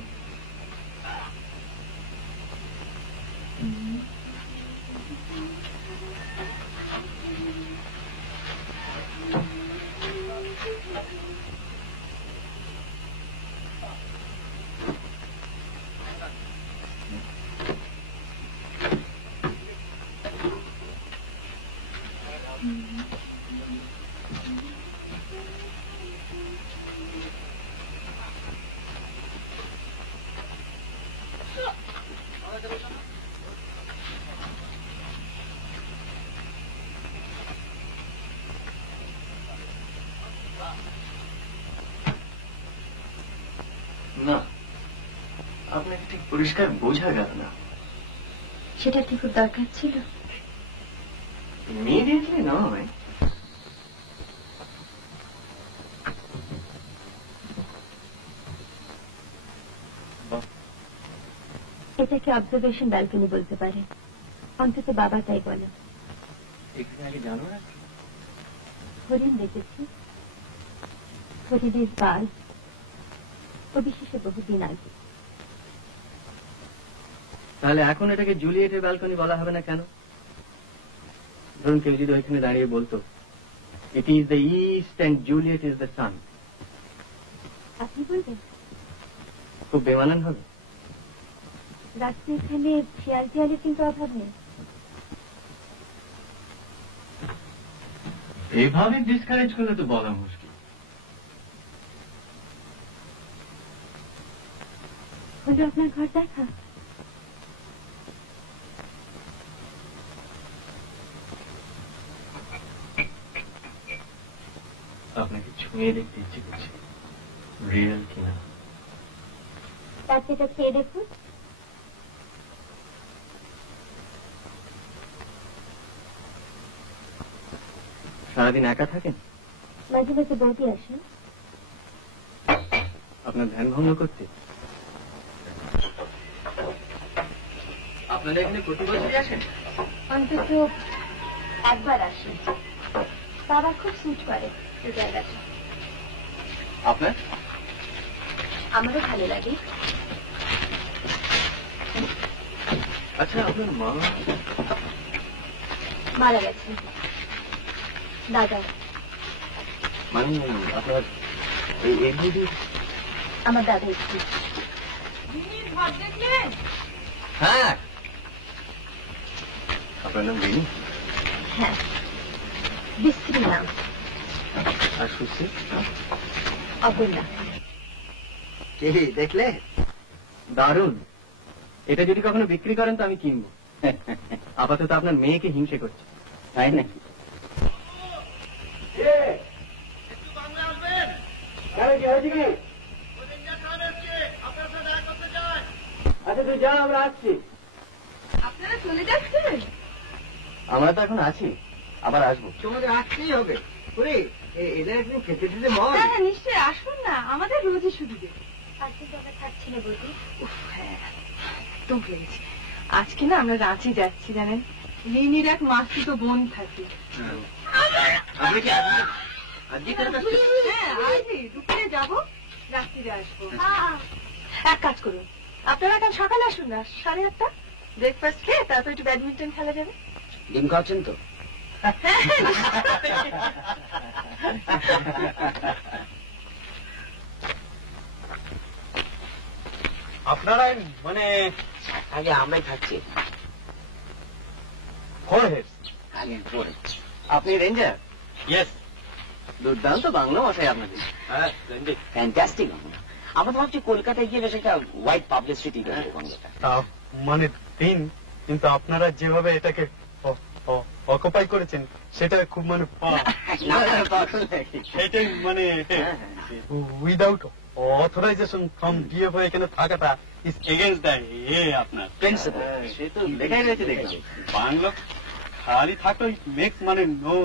না, আপনাকে ঠিক পরিষ্কার বোঝা গেল না। সেটা কি খুব দরকার ছিল? ইমিডিয়েটলি নয়। এটাকে অবজারভেশন ব্যালকনি বলতে পারে, অন্তত বাবা তাই বলে। এখানে আগে জানো না? হরিণ দেখেছি, হরিণের বাল, অবিশেষে বহুদিন আগে। তাহলে এখন এটাকে জুলিয়েটের ব্যালকনি বলা হবে না কেন? ধরুন কেউ যদি ওইখানে দাঁড়িয়ে বলতো, it is the east and Juliet is the sun, আপনি বলবেন? খুব বেমানান হবে। রাত্রে এখানে শিয়াল টিয়ালের কিন্তু অভাব নেই। এইভাবে ডিসকারেজ করলে তো বলা মুশকিল। হলো আপনার ঘর দেখা? আপনাকে ছুঁয়ে দেখতে ইচ্ছে করছে, রিয়েল কিনা। তার সেটা খেয়ে দেখুন। সারাদিন একা থাকেন? মাঝে মাঝে বৌদি আসেন। আপনার ধ্যান ভঙ্গ করতে? আপনারা এখানে প্রতি বছরই আসেন? অন্তত একবার আসেন। বাবা খুব সুট করে এই জায়গাটা। আপনার? আমারও ভালো লাগে। আচ্ছা, আপনার মা মারা গেছেন। দাদা মানে আপনার এই বুঝি? আমার দাদা একটু। হ্যাঁ। আপনার নাম রিনি? হ্যাঁ, বিশ্রী নাম। আর সুশ্রী? অপর্ণা। কে দেখলে? দারুণ। এটা যদি কখনো বিক্রি করেন তো আমি কিনবো। আপাতত আপনার মেয়েকে হিংসে করছে। তাই নাকি? আচ্ছা তুই যা, আমরা আসছি। আপনারা চলে যাচ্ছেন? আমরা তো এখন আছি, আবার আসবো। তোমাদের আসতেই হবে। এদের একদিন খেতে খেতে মন। হ্যাঁ নিশ্চয়ই আসুন না, আমাদের রোজই সুবিধে। আজকে তো আমরা থাকছি না বৌদি। হ্যাঁ তো পেরেছি। আজকে না আমরা রাঁচি যাচ্ছি জানেন, রিনির এক মাসিতো বোন থাকে। আপনি কি আজকে কেন যাচ্ছেন? হ্যাঁ আজই দুপুরে যাবো, রাত্রিরে আসবো। এক কাজ করুন, আপনারা কাল সকালে আসুন না, 8:30। ব্রেকফাস্ট খেয়ে তারপর একটু ব্যাডমিন্টন খেলা যাবে। ডিম খাওয়াচ্ছেন তো? আপনারাই মানে আগে আমরাই থাকছি। আগে পরে। আপনি রেঞ্জার? ইয়েস। দুর্দান্ত বাংলা ভাষায় আপনাদের। হ্যাঁ, ফ্যান্টাস্টিক। আমরা তো ভাবছি কলকাতায় গিয়ে বেশ একটা হোয়াইট পাবলিসিটি করবো বাংলাটা। মানে দিন, কিন্তু আপনারা যেভাবে এটাকে অকুপাই করেছেন সেটা খুব মানে সেটাই মানে উইদাউট অথরাইজেশন ফ্রম ডিএফও এখানে থাকাটা ইজ এগেইনস্ট দ্য আপনার প্রিন্সিপাল। সে তো লেখাই রয়েছে দেখলাম। বাংলা খালি থাকলে মেক্স মানে no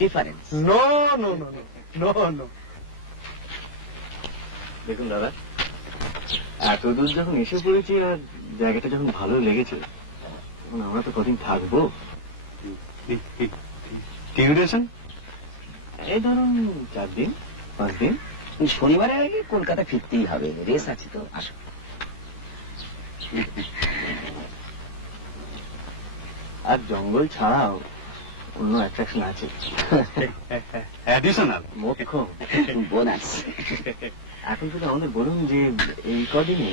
difference. No no no no no. দেখুন দাদা, এত দূর যখন এসে পড়েছি আর জায়গাটা যখন ভালো লেগেছে, তখন আমরা তো কদিন থাকবো। ডিউরেশন এই ধরুন 4 দিন 5 দিন। শনিবারের আগে কলকাতা ফিরতেই হবে, রেস আছে তো। আসো। আর জঙ্গল ছাড়াও অন্য অ্যাট্রাকশন আছে, অ্যাডিশনাল মোক্ষম বোনাস। এখন শুধু আমাদের বলুন যে এই কদিনে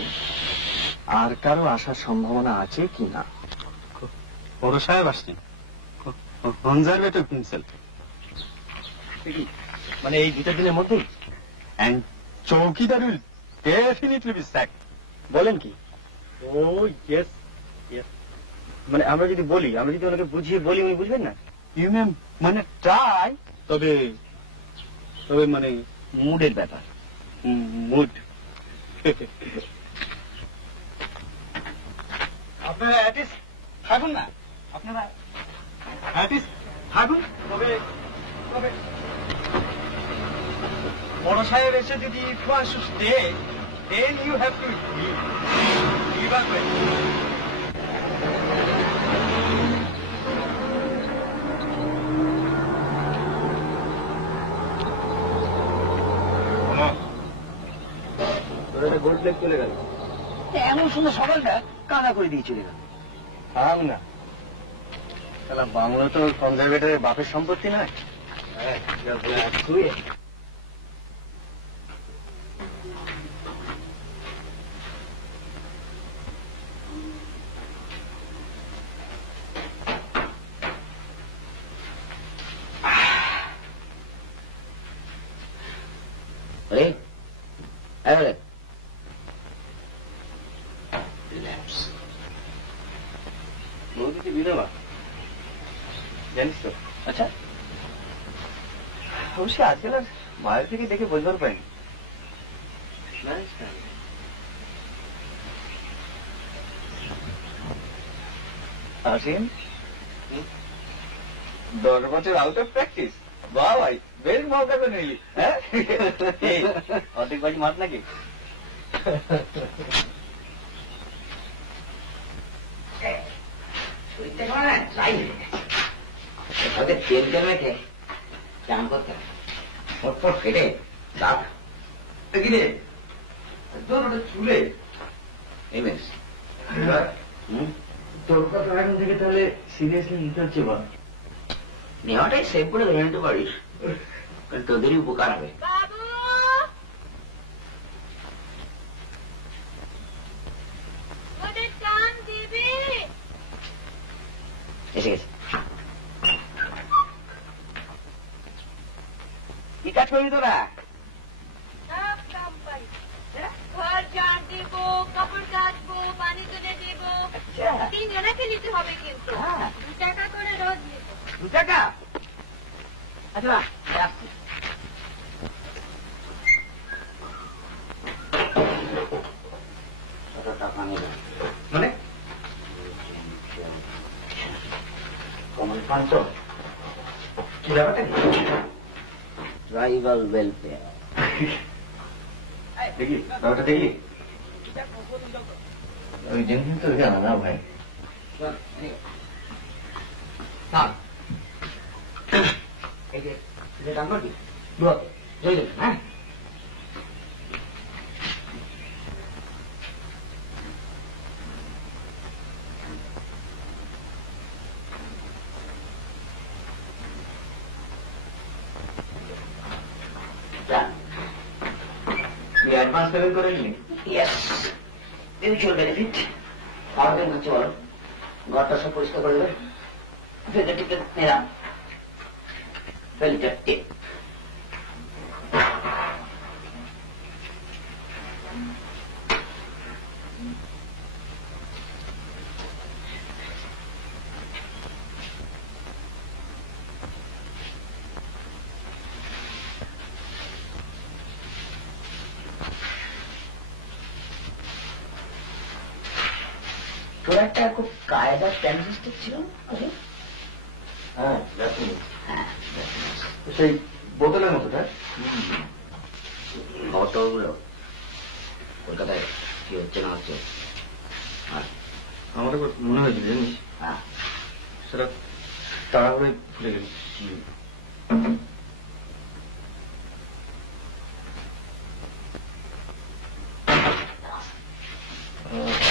আর কারো আসার সম্ভাবনা আছে কি না? বড় সাহেব আসছেন, কনজারভেটিভ হিমসেলফ। মানে এই 2-4 দিনের মধ্যেই? And চৌকিদার will definitely be sacked. বলেন কি? ও ইয়েস ইয়েস। মানে আমরা যদি বলি, আমরা যদি ওনাকে বুঝিয়ে বলি, উনি বুঝবেন না? You may মানে ট্রাই, তবে তবে মানে মুডের ব্যাপার। মুড। আপনারা অ্যাটিস্ট থাকুন না, আপনারা অ্যাটিস্ট থাকুন, তবে তবে বড় সাহেব এসে যদি if you want to stay, then you have to leave us with. তোর একটা গোল্ড প্লেট চলে গেল। এমন সুন্দর সকালটা কাদা করে দিয়ে চলে গেল। থাম না, তাহলে বাংলা তো কনজারভেটরের বাপের সম্পত্তি নয়। বৌদিকে বিধবা জানিস তো? আচ্ছা, অবশ্যই আজকাল আর বাইরে থেকে দেখে বোঝবার পাইনি। আসেন 10 বছর আউট অফ প্র্যাকটিস। বাহ ভাই, বেশ মজা করে নিলি। হ্যাঁ, অর্ধেক বাজি মাত নাকি? তেল তেল মেখে চান করতে ফটফট কেটে দাগ কিনে চুলে তোর কথা এখন থেকে তাহলে সিরিয়াসলি নিতে হচ্ছে বা নেওয়াটাই সেভ করে ধরে নিতে পারিস, তোদেরই উপকার হবে। বাবু ওদের টান দিবি। এসে গেছে। কি কাজ করবি তোরা? সব কাম পারি, ঘর ঝাড় দিব, কাপড় কাচবো, পানি তুলে দিব। 3 জনাকে নিতে হবে কিন্তু। 2 টাকা করে রোজ নিব। 2 টাকা? আচ্ছা আসছি। মানে কমন পাঞ্চ কি ব্যাপারটা? Tribal welfare. দেখি ব্যাপারটা দেখি। ওই জিনিস তো জানা না ভাই। হ্যাঁ, তুই অ্যাডভান্স পেমেন্ট করে নিলি? Yes, mutual benefit. আমার দিন হচ্ছে বলো, ঘরটা সব পরিষ্কার করে দেবে। ফেলে মেরা ফেলিটা টেপ। তোর একটা খুব কায়দার ট্রানজিস্টার ছিল না? হ্যাঁ, হ্যাঁ সেই বোতলের মতোটা? খবর টবরগুলো কলকাতায় কি হচ্ছে না হচ্ছে আমার একবার মনে হয়েছিল জানিস, হ্যাঁ সেটা তাড়াহুড়োয় ভুলে গেলি।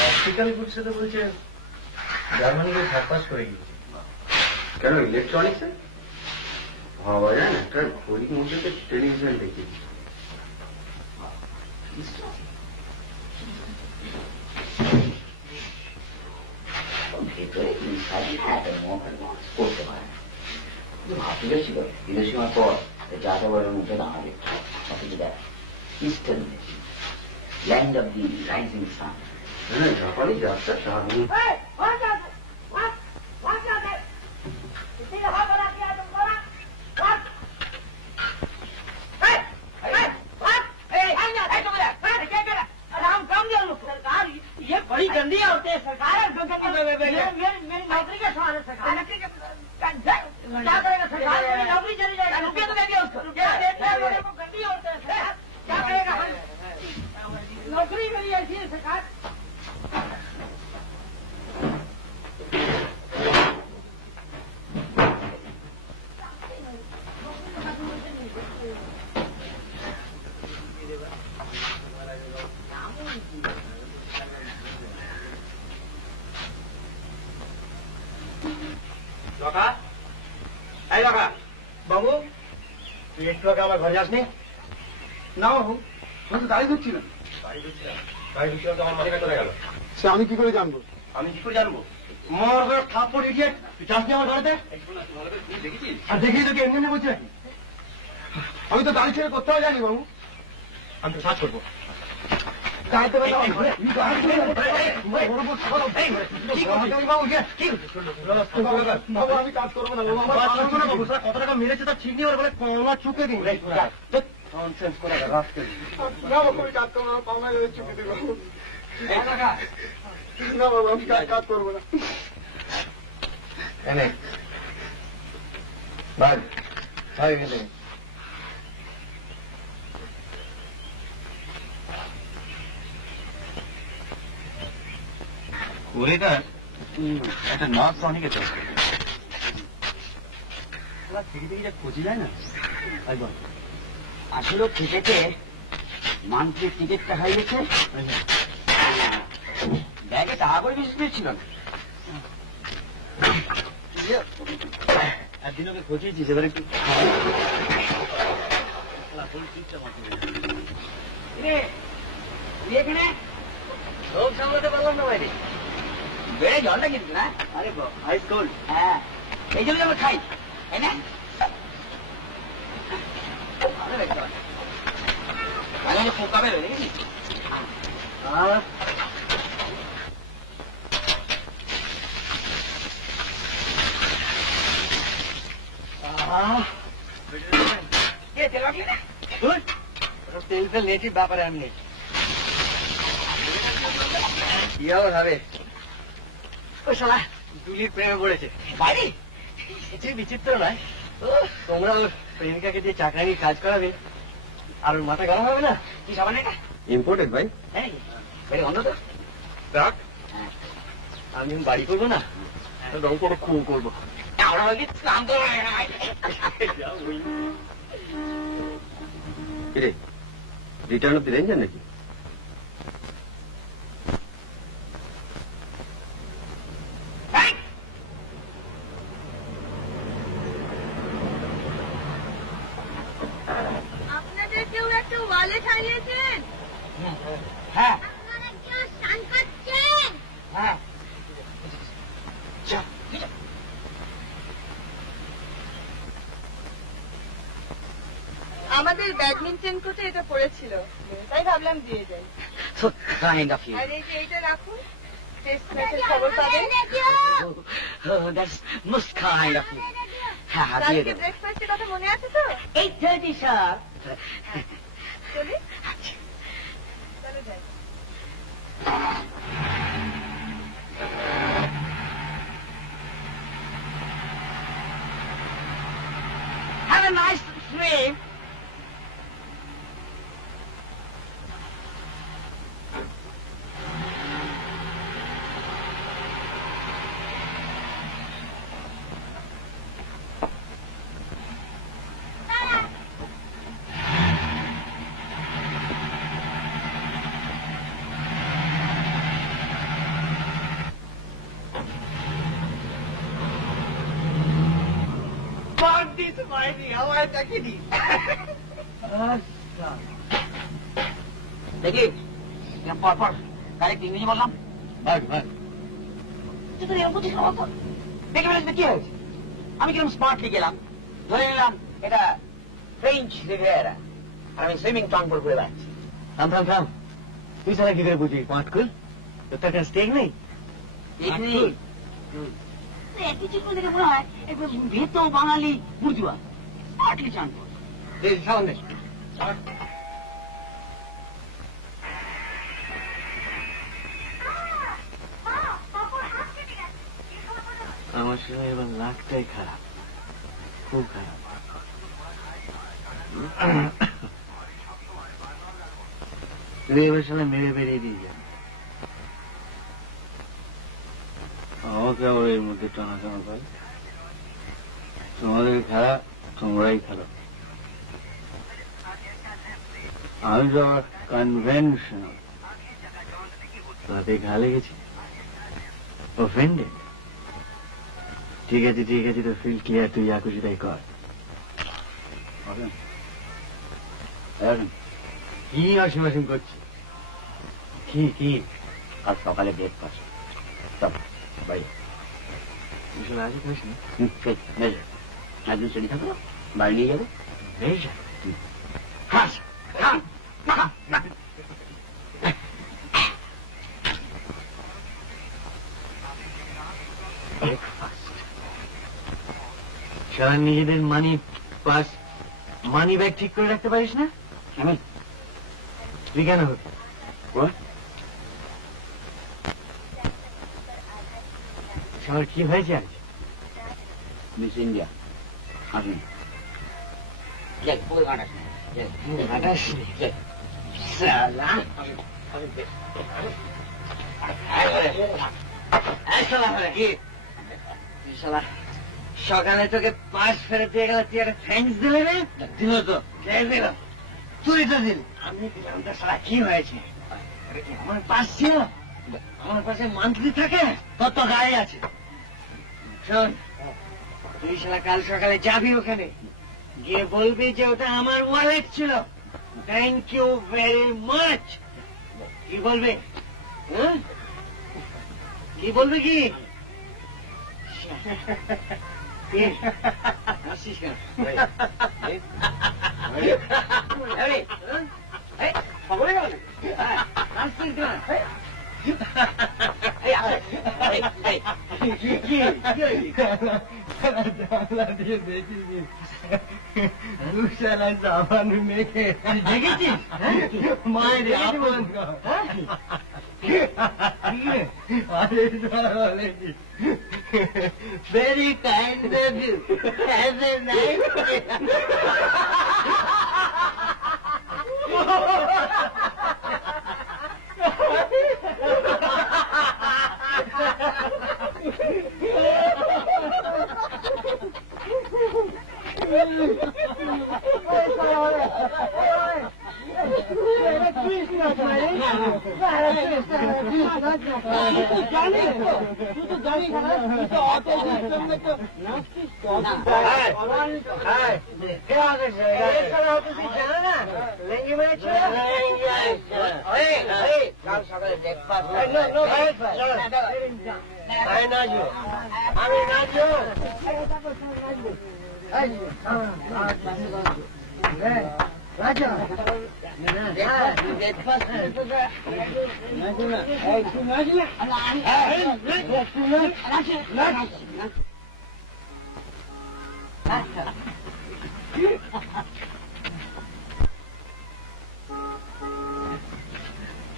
অপটিক্যাল গুডসে তো বলছে জার্মানিতে সার্পাস করে গিয়েছে। কেন ইলেকট্রনিক্সে ভাবা যায় না, একটা ঘড়ির মধ্যে টেলিভিশন দেখি। ভেতরে করতে পারে না, ভাবতে গেছিল বিদেশি হওয়ার পর যা তা বলে মুখে দাঁড়াবে। অথচ দেখ eastern land of the rising sun. হ্যাঁ, জাপানি যাত্রা দারুণ। ये बड़ी गंदी होती है सरकार, मेरी नौकरी का सवाल है सरकार। क्या करेगा सरकार, मेरी नौकरी चली जाएगी। रुपया तो दे दिया उसको, रुपया गंदी होते हैं सरकार, क्या करेगा? नौकरी मेरी ऐसी है सरकार। বাবু তুই একটু আগে আমার ঘরে যাসনি? না বাবু, আমি তো গাড়ি ধুচ্ছিলাম। গাড়ি ধুচ্ছিলাম তো আমার মালিকা চলে গেল। সে আমি কি করে জানবো? আমি কি করে জানবো? মোর ঘরে থাপ্পড় ইডিয়েট, তুই যাসনি আমার ঘরেতে? আর দেখি তোকে এমনি বলছি নাকি? আমি তো গাড়ি ছেড়ে কোথাও জানি বাবু। আমি তো সার্চ করবো। আমি কাজ করবো না বাবু, কত টাকা মেরেছে তার ঠিক নেই, ওর বলে পাওনা চুকে দিন। কাজ করবো না, পাওনা চুকে দিন বাবু। না বাবু, আমি কাজ করবো না। ওয়েটার একটা নর্থ অনেকে তো থেকে থেকে যা খোঁজে যায় না। আসলে ক্রিকেটে মান্থলি টিকিটটা হয়ে গেছে, ব্যাগে টাকা করে বেশি ছিল না। একদিন ওকে খোঁজিয়েছিস, এবার একটু এখানে লোক সামলাতে পারলাম না বাইরে, বেড়ে জলটা কিন্তু না। আরে আইস কোল্ড। হ্যাঁ, এই জন্য আমরা খাই, তাই না? ভালো পোকা বেরোয় দেখেছি। তেল ফেল নেটিভ ব্যাপারে আমি নেই। কি আবার হবে? ওই শালা দুলির প্রেমে পড়েছে। বাইরে কিছুই বিচিত্র নয়, তোমরা ওর প্রেমিকাকে দিয়ে চাকরানির কাজ করাবে আর ওর মাথা গরম হবে না। কি সাবান এটা? ইম্পোর্টেড ভাই। হ্যাঁ, বাইরে অন্য তো দেখ, আমি বাড়ি করবো না, রং করে খুব করবো। রিটার্ন অফ দি রেঞ্জার নাকি? আপনাদের কেউ একটা ওয়ালেট হারিয়েছেন? হ্যাঁ আপনারা কেউ স্নান করছেন? হ্যাঁ, আমাদের ব্যাডমিন্টন কোর্টে এটা পড়েছিল, তাই ভাবলাম দিয়ে যাই। so kind of you. আর এই যে এইটা রাখুন, টেস্ট ম্যাচের খবর পাবেন। Oh, that's most kind of you. হ্যাঁ, দিয়ে কালকে দেবো। ব্রেকফাস্টের কথা মনে আছে তো? 8:30 sharp. চলি, চলো যাই। Have a nice আমায় দেখিনি দেখি পরপর কারেক্ট ইংরেজি বললাম দেখে ফেলেছি কি হয়েছে আমি কিরকম স্মার্টলি গেলাম ধরে নিলাম এটা ফ্রেঞ্চ রিভিয়েরা আর আমি সুইমিং ট্রান্সফার করে বেড়াচ্ছি থাম তুই সারা কি করে বুঝি পাটকুল তোর তো একটা স্টেক নেই কিছু করে দেখে মনে হয় ভেতো বাঙালি বুঝুয়া স্মার্টলি ট্রান্সফার সামনে আমার সময় এবার লাখটাই খারাপ খুব খারাপ এবার সামনে মেরে বেরিয়ে দিয়ে যান আমাকে আবার এর মধ্যে টানাটানা করে তোমাদের খেলা তোমরাই খেলো আমি তো আবার কনভেনশনাল তাতে ঘালে গেছি অফেন্ডেড ঠিক আছে তো ফিল ক্লিয়ার তুই যা খুশি তাই কর কি অসীম করছি কি আজ সকালে ব্রেকফাস্ট সব বাইরে আজই করিস না একদিন সেটি থাকো বাড়ি নিয়ে যাবো বেশ সারা নিজেদের মানি ব্যাগ ঠিক করে রাখতে পারিস না আমি তুই কেন হবি সবার কি হয়েছে আজ মিস ইন্ডিয়া আসুন সকালে তোকে পাশ ফেরত দিয়ে গেল তুই একটা থ্যাংকস দিলে রে দিল তো দিল তুই তো দিল আমি দিলাম তো সারা কি হয়েছে আমার পাশ ছিল আমার পাশে মান্থলি থাকে তোর তো গাড়ি আছে শোন তুই সারা কাল সকালে যাবি ওখানে গিয়ে বলবি যে ওটা আমার ওয়ালেট ছিল থ্যাংক ইউ ভেরি মাচ কি বলবে কি বলবে কি আসিস কেন খবরে গেল দেখেছিস মায়ের আপন very kind of you. Have a nice day.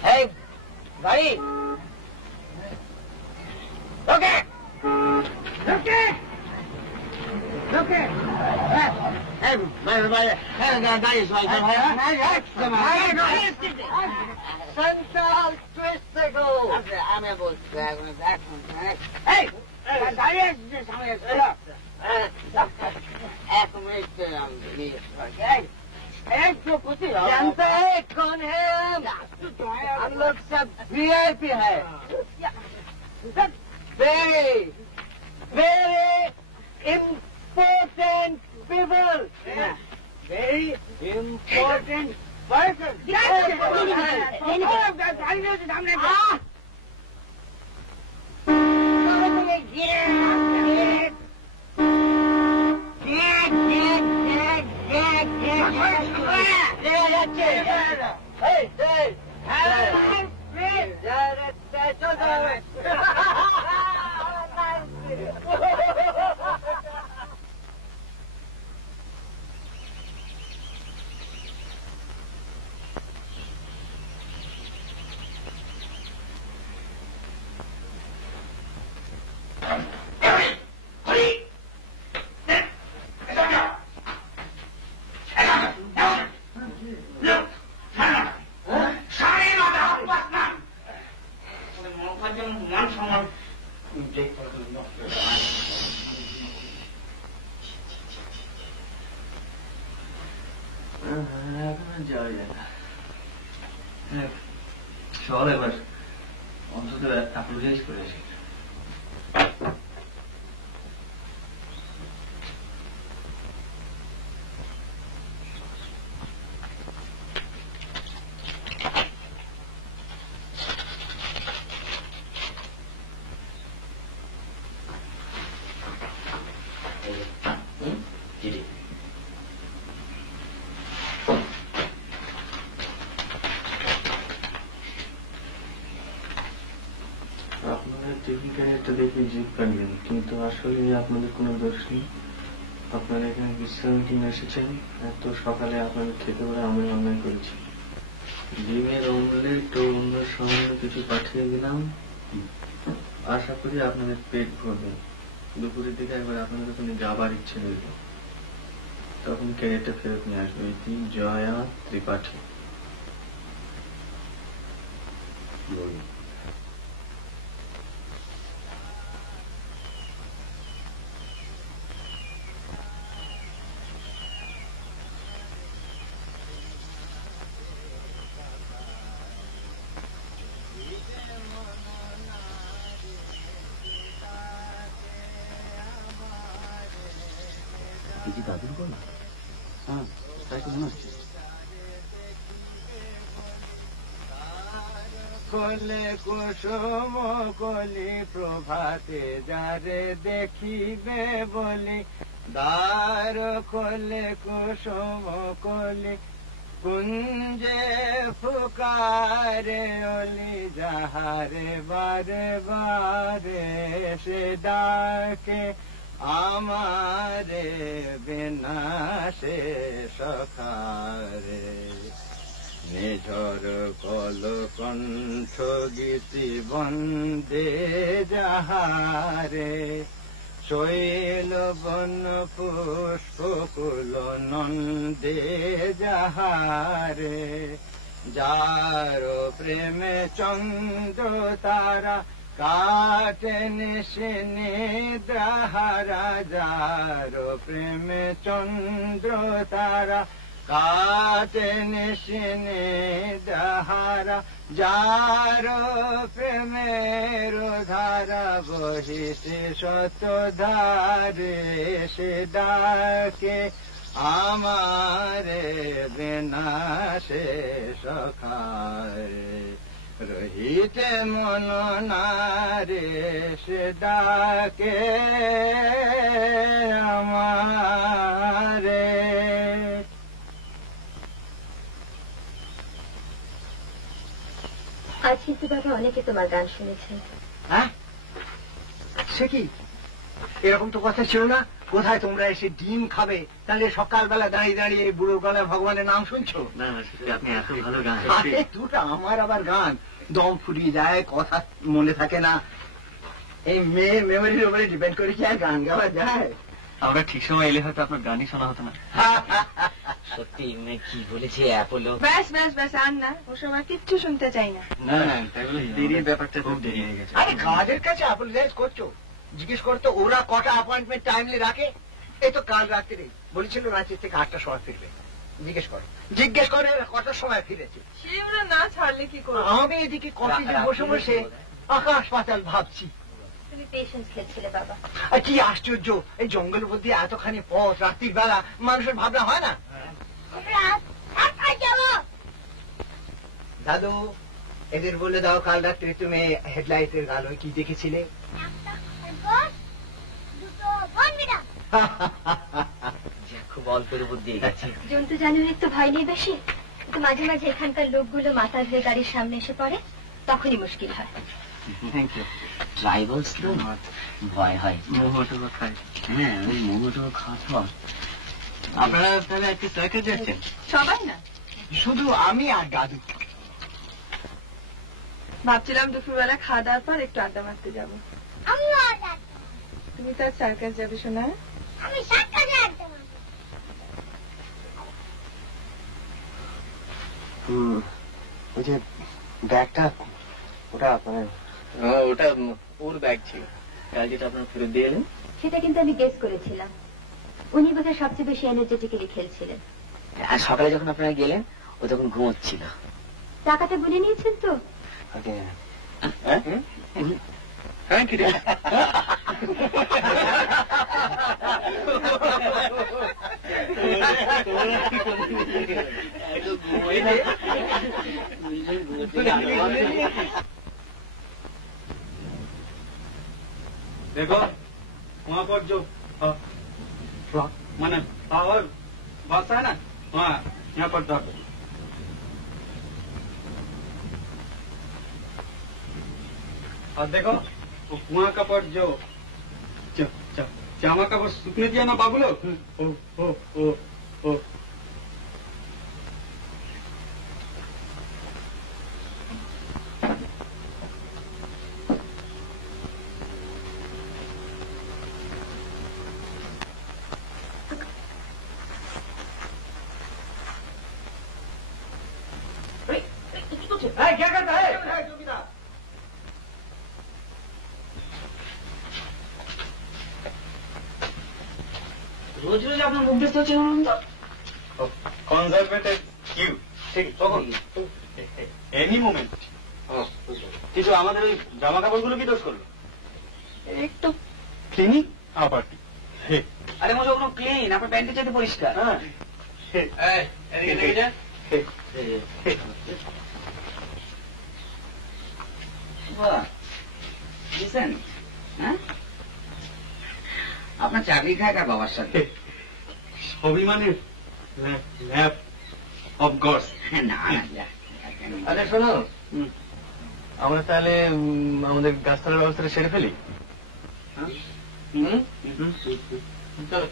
Hey, buddy. Okay. Central Twisticle. আমি বলছি এই দাঁড়িয়ে আসছিস সামনে এক মিনিট एक जो कुछ जानता है कौन है हम लोग सब VIP है very very important people. Very important person. চল এবার অন্তত অ্যাপ্রোচ করে আসি। দেখে জিভ কাটবেন, কিন্তু আসলে আপনাদের কোনো দোষ নেই। আপনারা এখানে বিশ্রামের জন্য এসেছেন, এত সকালে আপনাদের খেতে পারে আমি অন্যায় করেছি। ডিমের অমলেট ও অন্য সামান্য কিছু পাঠিয়ে দিলাম, আশা করি আপনাদের পেট ভরবে। দুপুরের দিকে একবার আপনাদের ওখানে যাবার ইচ্ছে হইল, তখন ক্যারেটে ফেরত নিয়ে আসবে। এটি জয়া ত্রিপাঠী। দাদুর গলা? হ্যাঁ, তাই তো মনে হচ্ছে। কলে কুসুম কলি প্রভাতে যারে দেখিবে বলি, দ্বার কলে কুসুম কলি কুঞ্জে ফুকারে অলি যাহারে বারে বারে সে ডাকে আমারে বিনাশে সখারে। নিঝর কল কণ্ঠ গীতি বন্দে যাহারে, শৈল বন পুষ্প কুল নন্দে যাহারে। যার প্রেমে চন্দ্র তারা কাটে নিশে নিদ্রাহারা, যার প্রেমে চন্দ্র তারা কাটে নিশে নিদ্রাহারা। যার প্রেমের ধারা বহিছে শত ধারে, সে ডাকে আমারে বিনাশে সখারে। রহিতে মন নারে সে ডাকে আমারে। আজ কিন্তু বাবা অনেকে তোমার গান শুনেছেন। হ্যাঁ, সে কি? এরকম তো কথা ছিল না। কোথায় তোমরা এসে ডিম খাবে, তাহলে সকালবেলা দাঁড়িয়ে দাঁড়িয়ে বুড়ো গলায় ভগবানের নাম শুনছো? না, আপনি এত ভালো গান। দুটা আমার আবার গান দম ফুরিয়ে যায়, কথা মনে থাকে না। এই মেয়ের মেমোরির উপরে ডিপেন্ড করে কি আর গান গাওয়া যায়? আমরা ঠিক সময় এলে হয়তো আপনার গানই শোনা হতো না। সত্যি কি বলেছে অ্যাপোলো? ব্যাস ব্যাস ব্যাস, আর না, ওসব আর কিচ্ছু শুনতে চাই না। না না, দেরির ব্যাপারটা খুব দেরি হয়ে গেছে। আরে কাজের কাছে অ্যাপোলোজাইজ করছো? জিজ্ঞেস করতো ওরা কটা অ্যাপয়েন্টমেন্ট টাইমলি রাখে। এই তো কাল রাত্রে বলেছিল রাঁচি থেকে 8টার সময় ফিরবে। জিজ্ঞেস করে কটার সময় ফিরেছে। সেগুলো না ছাড়লে কি করবো? আমি এদিকে কফিতে বসে বসে আকাশ পাতাল ভাবছি। তুমি পেশেন্স খেলছিলে বাবা। আর কি আশ্চর্য, এই জঙ্গলের মধ্যে এতখানি পথ রাত্রির বেলা মানুষের ভাবনা হয় না? দাদু, এদের বলে দাও কাল রাত্রে তুমি হেডলাইটের আলোয় কি দেখেছিলে? খুব অল্পের উপর দিয়ে গেছে। জন্তু জানোয়ারের তো ভয় নেই বেশি, কিন্তু মাঝে মাঝে এখানকার লোকগুলো মাথা দিয়ে গাড়ির সামনে এসে পড়ে, তখনই মুশকিল হয়। ট্রাইবালস তো ভয় হয়, মোহটো খায়। হ্যাঁ, ওই মোহটো খাওয়া তো। আপনারা তাহলে একটু সাইকেল যাচ্ছেন? সবাই না, শুধু আমি আর দাদু। ভাবছিলাম দুপুরবেলা খাওয়া দাওয়ার পর একটু আড্ডা মারতে যাবো। তুমি তো আর সার্কাস যাবে শোনা? আমি সার্কাসে আড্ডা মারবো। ওই যে ব্যাগটা, ওটা মানে ওটা ওর ব্যাগ ছিল, কাল যেটা আপনার ফেরত দিয়ে এলেন। সেটা কিন্তু আমি গেস করেছিলাম, উনি বোধহয় সবচেয়ে বেশি এনার্জেটিক্যালি খেলছিলেন। আর সকালে যখন আপনারা গেলেন ও তখন ঘুমোচ্ছিল। টাকাটা গুনে নিয়েছেন তো? হ্যাঁ, কি রে? देखो वहाँ पर जो माने पावर बस है ना, वहाँ यहाँ पर ड्रॉप। और देखो वो कुआं का पर जो जामा का पर सूखने दिया ना बाबू लोग, ओ ओ ओ ओ क्या करता है? রোজ রোজ আপনার মুখ দেখতে হচ্ছে কনজারভেটিভ কিউ, ঠিক তখন এনি মোমেন্ট কিছু আমাদের ওই জামা কাপড়গুলো কি দোষ করলো? একটু ক্লিনিং আবার কি? আরে মজা কোনো ক্লিন, আপনার প্যান্টের চাইতে পরিষ্কার। হ্যাঁ, এদিকে দেখে যা। বুঝছেন? হ্যাঁ, আপনার চাকরি খায় কার বাবার সাথে? সবই মানে ল্যাব অফ গডস। না না, আরে শোনো, আমরা তাহলে আমাদের গাছতলার ব্যবস্থাটা সেরে ফেলি। চলো।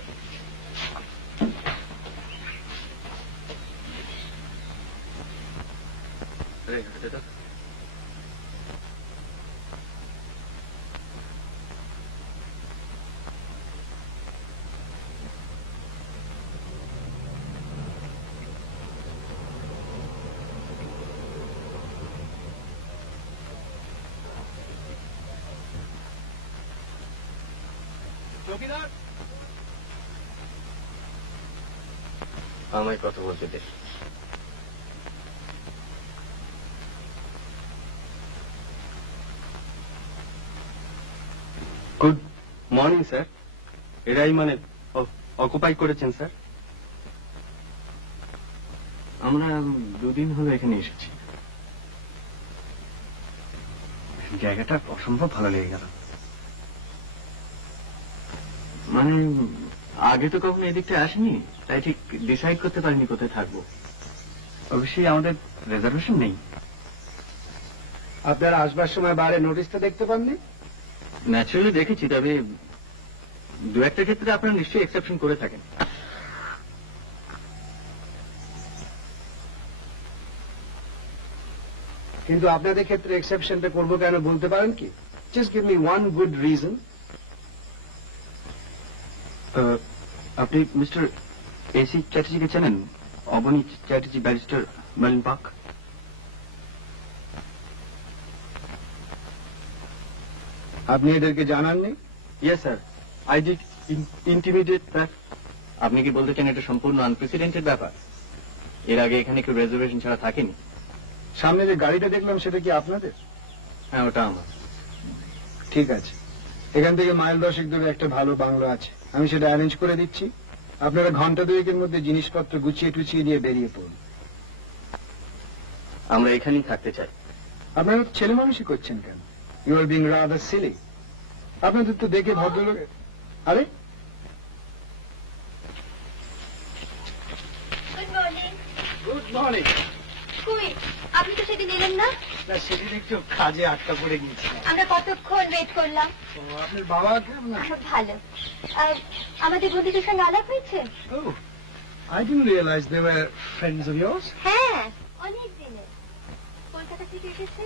আমায় কথা বলতে দে। Good morning sir. এরাই মানে অকুপাই করেছেন স্যার? আমরা 2 দিন হলো এখানে এসেছি। জায়গাটা অসম্ভব ভালো লেগে গেল। মানে আগে তো কখনো এদিকটা আসেনি, তাই ঠিক ডিসাইড করতে পারিনি কোথায় থাকবো। অবশ্যই আমাদের রিজার্ভেশন নেই। আপনারা আসবার সময় বাইরে নোটিশটা দেখতে পাননি? ন্যাচুরালি দেখেছি, তবে 2-1টা ক্ষেত্রে আপনারা নিশ্চয়ই এক্সেপশন করে থাকেন। কিন্তু আপনাদের ক্ষেত্রে এক্সেপশনটা করবো কেন বলতে পারেন কি? Just give me one good reason. আপনি মিস্টার এসি চ্যাটার্জিকে চেনেন? Abani Chatterjee, barrister, marine park. আপনি এদেরকে জানাননি? Yes sir, I did intimidate that. আপনি কি বলতে চান এটা সম্পূর্ণ আনপ্রেসিডেন্টেড ব্যাপার? এর আগে এখানে কেউ রেজার্ভেশন ছাড়া থাকেনি। সামনে যে গাড়িটা দেখলাম সেটা কি আপনাদের? হ্যাঁ, ওটা আমার। ঠিক আছে, এখান থেকে মাইল 10 দূরে একটা ভালো বাংলো আছে, আমি সেটা অ্যারেঞ্জ করে দিচ্ছি। আপনারা ঘন্টা 2 মধ্যে জিনিসপত্র গুছিয়ে টুছিয়ে দিয়ে বেরিয়ে পড়ুন। আমরা এখানেই থাকতে চাই। আপনারা তো ছেলে মানুষই করছেন কেন? You are being rather silly. আপনাদের তো দেখে ভদ্রলোক। আরে গুড মর্নিং। Good morning. কই আপনি তো সেদিন এলেন না? সেদিন একটু কাজে আটকা পড়ে গিয়েছি। আমরা কতক্ষণ ওয়েট করলাম। আপনার বাবা কেমন? ভালো। আর আমাদের বন্ধুদের সঙ্গে আলাপ হয়েছে? Oh, I didn't realize they were friends of yours. হ্যাঁ, অনেক দিনে। কলকাতা থেকে এসেছে,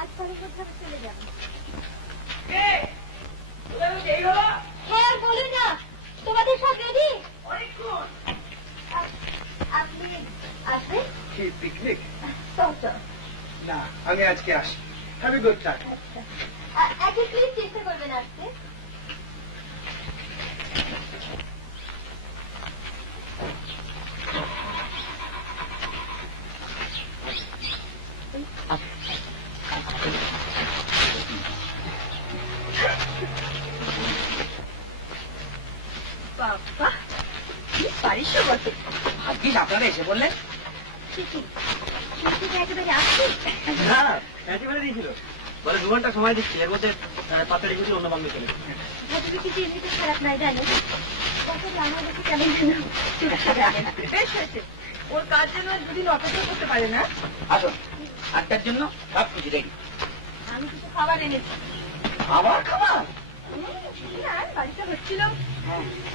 আজ পরে কোথাও চলে যাবে। হ্যাঁ, বলুন না, তোমাদের সব রেডি? আপনি আসবেন? কি পিকনিক? না, আমি আজকে আসি। Have a good time. আজকে প্লিজ চেষ্টা করবেন আসতে। বাবা, কি পারিস বটে। ভাগ্যিস আপনারা এসে বললেন। একেবারে আসছি। হ্যাঁ, একেবারে দিয়েছিল। বলে 2 ঘন্টা সময় দিচ্ছি, এর মধ্যে পাতাড়ি গুছি অন্য বাংলো চলে। ভাবি কিছু এমনিতে খারাপ নাই জানো, আমাদেরকে কেমন যেন বেশ হয়েছে। ওর কাজ যেন 2 দিন অপেক্ষা করতে পারে না। আসুন, 8টার জন্য সব কিছু রেডি। আমি কিছু খাবার এনেছি। আবার খাবার বাড়িতে হচ্ছিল,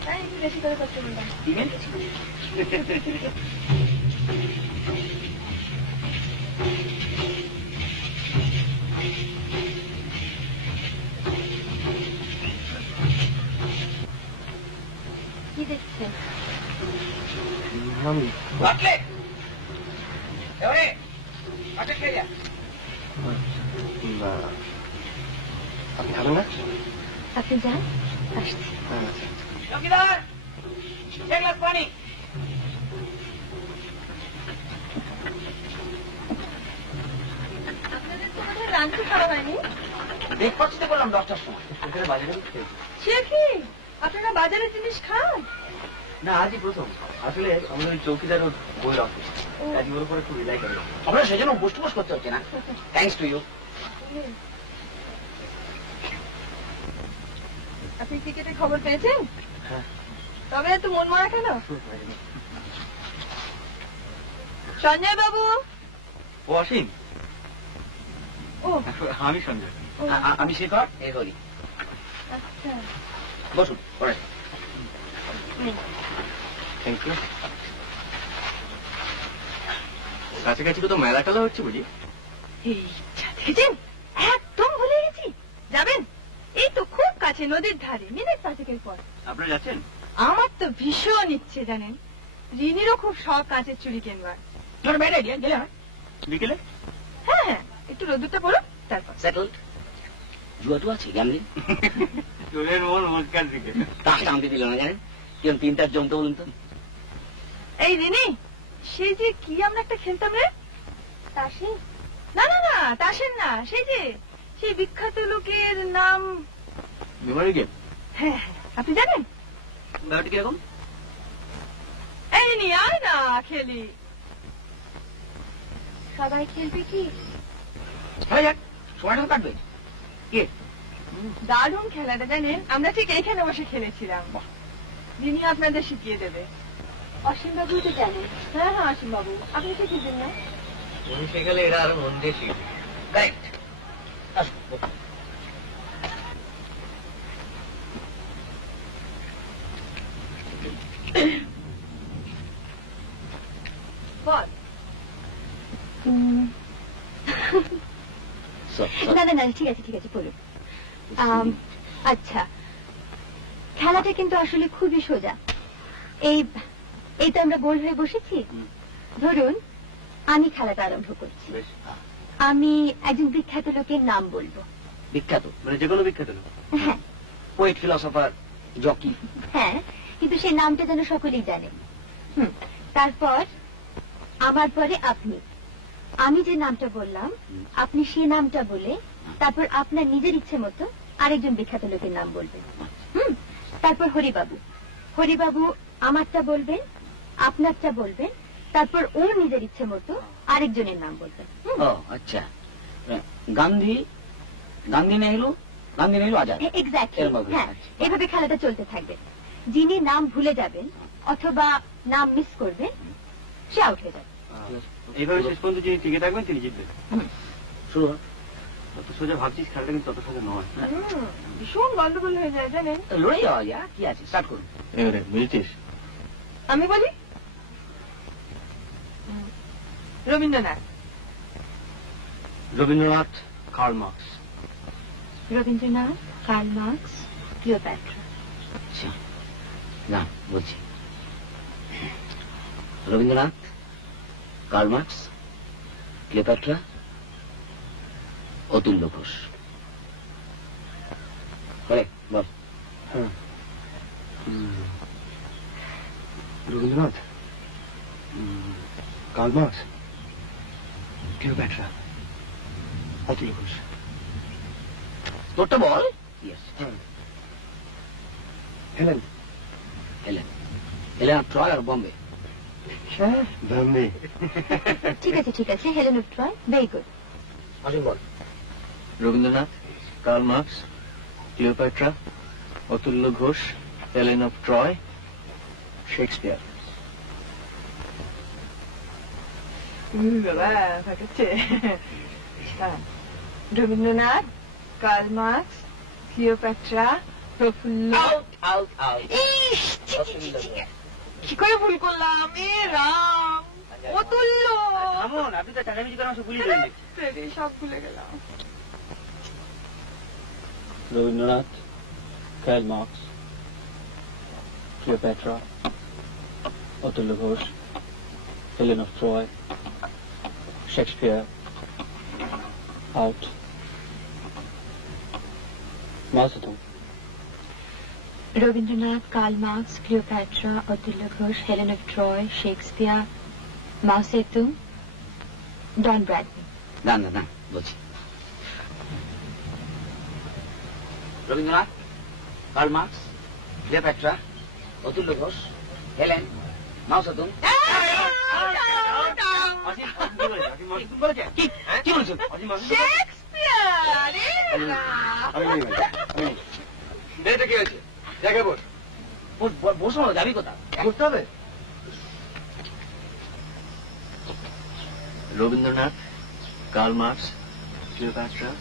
তাই একটু বেশি করে করতে বললাম। দিবেন? কি দেখছেন? বাটলে এবারে আটক খেয়ে যা। আপনি খাবেন না? আপনি যান, আসছি। চৌকিদার, 1 গ্লাস পানি। আপনাদের তো বোধহয় রান্না খাওয়া হয়নি। ব্রেকফাস্টে করলাম 10টার সময়। এখানে বাজারে সে কি আপনারা বাজারের জিনিস খান? না, আজই প্রথম। আসলে আমাদের ওই চৌকিদার ওর বইয়ের অফিস, আজ ওর উপরে খুব রিলাই করে। আপনারা সেজন্য বুস্ট করতে হচ্ছে না। Thanks to you. আপনি টিকেটের খবর পেয়েছেন? হ্যাঁ। তবে এত মন মারা কেন? সঞ্জয় বাবু। ও অসীম? ও আমি সঞ্জয়। আমি শেখর, এ করি। আচ্ছা, বসুন, পরে। Thank you. কাছাকাছি তো মেলা টেলা হচ্ছে বুঝি? এই দেখেছেন, একদম ভুলে গেছি। যাবেন? এই তো খুব কাছে, নদীর ধারে, মিনিট 5 পর। আপনারা যাচ্ছেন? আমার তো ভীষণ ইচ্ছে জানেন, রিনিরও খুব শখ কাঁচের চুড়ি কিনবার। ব্যাড আইডিয়া, গেলে হয়। বিকেলে? হ্যাঁ হ্যাঁ, একটু রোদ্দুরটা পড়ো তারপর। সেটলড। জুয়া টু আছে, গ্যামলিং। তোদের মন মস্কার দিকে। তাস টানতে দিল না জানেন? কেমন 3টার জমতে বলুন তো। এই রিনি, সেই যে কি আমরা একটা খেলতাম রে, তাসের? না না না, তাসের না, সেই যে সেই বিখ্যাত লোকের নাম। Memory game? হ্যাঁ হ্যাঁ, আপনি জানেন? ব্যাপারটা কিরকম? এই রিনি, আয় না খেলি। সবাই খেলবে কি? হয়ে যাক, সময়টা তো কাটবে। কে? দারুণ খেলাটা জানেন, আমরা ঠিক এইখানে বসে খেলেছিলাম। যিনি আপনাদের শিখিয়ে দেবে। অসীম বাবু তো জানেন। হ্যাঁ হ্যাঁ, অসীম বাবু, আপনি শিখিয়ে না? উনি শেখালে এরা আরো মন দিয়ে শিখবে। কারেক্ট। বল। না না না, ঠিক আছে ঠিক আছে, বলুন। আচ্ছা, খেলাটা কিন্তু আসলে খুবই সোজা। এই তো আমরা গোল হয়ে বসেছি। ধরুন আমি খেলাটা আরম্ভ করছি। আমি একজন বিখ্যাত লোকের নাম বলবো। বিখ্যাত মানে যে কোনো বিখ্যাত লোক? হ্যাঁ পোয়েট, ফিলোসফার, জকি। হ্যাঁ, কিন্তু সেই নামটা যেন সকলেই জানে। তারপর আমার পরে আপনি, আমি যে নামটা বললাম আপনি সেই নামটা বলে তারপর আপনার নিজের ইচ্ছে মতো আরেকজন বিখ্যাত লোকের নাম বলবেন। তারপর হরিবাবু, হরিবাবু আমারটা বলবেন, আপনারটা বলবেন, তারপর ওর নিজের ইচ্ছে মতো আরেকজনের নাম বলবেন। ও আচ্ছা, গান্ধী, গান্ধী নেহরু, গান্ধী নেহরু আজাদ। এক্স্যাক্টলি, হ্যাঁ, এভাবে খেলাটা চলতে থাকবে। যিনি নাম ভুলে যাবেন অথবা নাম মিস করবেন সে আউট হয়ে যাবে। এইভাবে শেষ পর্যন্ত যিনি টিকে থাকবেন তিনি জিতবেন। শুরু তত সোজা ভাবছিস, খেলাটা কিন্তু তত সোজা নয়। ভীষণ গন্ডগোল হয়ে যায় জানেন। লড়ে যাওয়া যায়, কি আছে, স্টার্ট করুন। এবারে বুঝেছিস? আমি বলি Rabindranath. Rabindranath, Karl Marx. Rabindranath, Karl Marx, Cleopatra. আচ্ছা, না বলছি, Rabindranath, Karl Marx, Cleopatra, Atulya Ghosh. বল। Rabindranath, Karl Marx, Cleopatra, Atulya Ghosh. তোরটা বল। Helen, Helen, Helen of Troy আর বম্বে। বম্বে। ঠিক আছে ঠিক আছে, Helen of Troy, very good. আসুন বল। Rabindranath, Karl Marx, Cleopatra, Atulya Ghosh, Helen of Troy, Shakespeare. Rabindranath, Karl Marx, Cleopatra, Prafulla. কি করে ভুল করলাম? এ রাম, অতুল্য। আপনি তো টাকামিজি করার সব ভুলে গেলেন। সব ভুলে গেলাম। Rabindranath, Karl Marx, Cleopatra, Atulya Ghosh, Helen of Troy, Shakespeare, out, Mao Tsetung. Rabindranath, Karl Marx, Cleopatra, Atulya Ghosh, Helen of Troy, Shakespeare, Mao Tsetung, Don Bradman. না না না বলছি, Rabindranath, Karl Marx, Cleopatra, Atulya Ghosh, Helen, Mao Tsetung. কি বলছো? এটা কি হয়েছে? জায়গায় বস। বসো, যাবি কোথা? বসতে হবে। Rabindranath, Karl Marx, Cleopatra,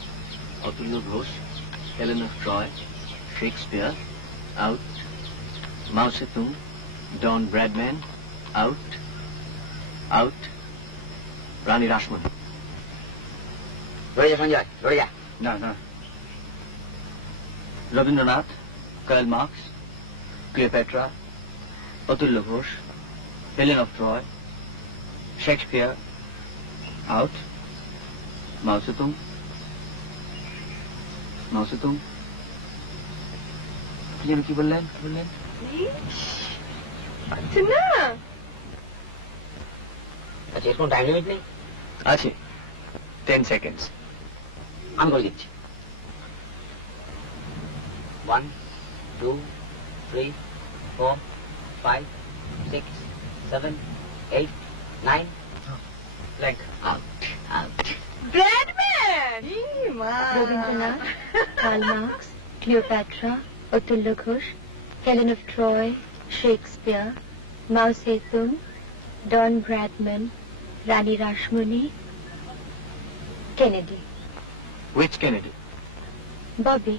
Atulya Ghosh, Helen of Troy, Shakespeare, out, Mao Tsetung, Don Bradman, out, out, Rani Rashmoni. ধরে যা সঞ্জয়, ধরে যা। না না, Rabindranath, Karl Marx, Cleopatra, Atulya Ghosh, Helen of Troy, Shakespeare, out, Mao Tsetung, Mao Tsetung. কি যেন কি বললেন? আচ্ছা না, আচ্ছা, এর কোনো টাইম লিমিট নেই? আছে, 10 seconds। আমি করে দিচ্ছি। 1, 2, 3, 4, 5, 6, 7, 8, 9, Blank. out, out. Bradman. Rabindranath, Karl Marx, Cleopatra, Atulya Ghosh, Helen of Troy, Shakespeare, Mao Tsetung, Don Bradman, Rani Rashmoni, Kennedy. Which Kennedy? Bobby.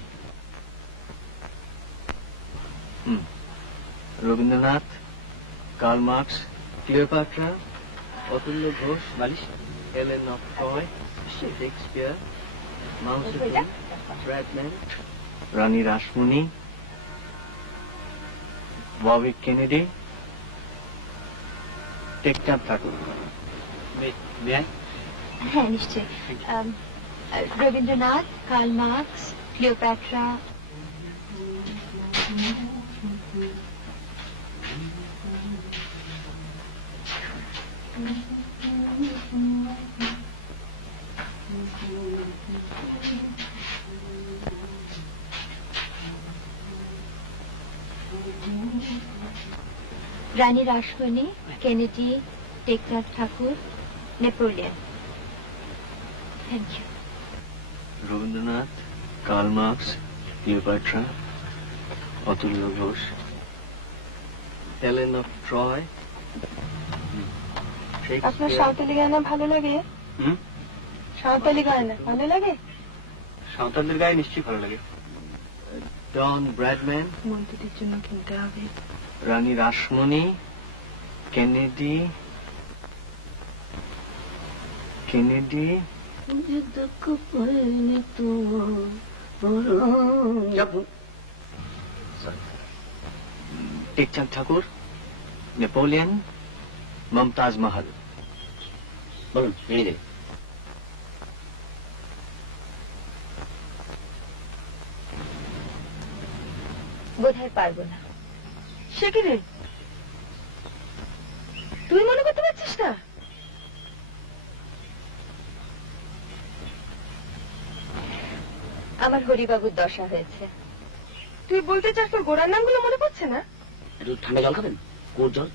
Rabindranath, Karl Marx, Cleopatra, Atulya Ghosh, Helen of Troy, Shakespeare, Mao Tsetung, Bradman, Rani Rashmoni, Bobby Kennedy. টেকচাপ থাকুন। হ্যাঁ নিশ্চয়ই। Rabindranath, Karl Marx, Cleopatra, Rani Rashmoni, Kennedy, Tekchand Thakur, Napoleon. Thank you. Rabindranath, Karl Marx, Cleopatra, Atulya Ghosh, Helen of Troy. আপনার Santali Guyana ভালো লাগে? Santali Guyana ভালো লাগে? সাঁওতালদের গায়ে নিশ্চয়ই ভালো লাগে। ডন ব্র্যাডম্যান, মন্ত্রীদের জন্য কিনতে হবে। রানী রাসমণি, কেনেডি, টেকচাঁদ ঠাকুর, নেপোলিয়ন, মমতাজ মহল। বলুন এই যে বোধহয় পারবো না। সে কি রে, তুই মনে করতে পারছিস না? আমার হরিবাবুর দশা হয়েছে। তুই বলতে চাস তোর গোড়ার নামগুলো মনে পড়ছে না? একটু ঠান্ডা জল খাবেন? কোর জল?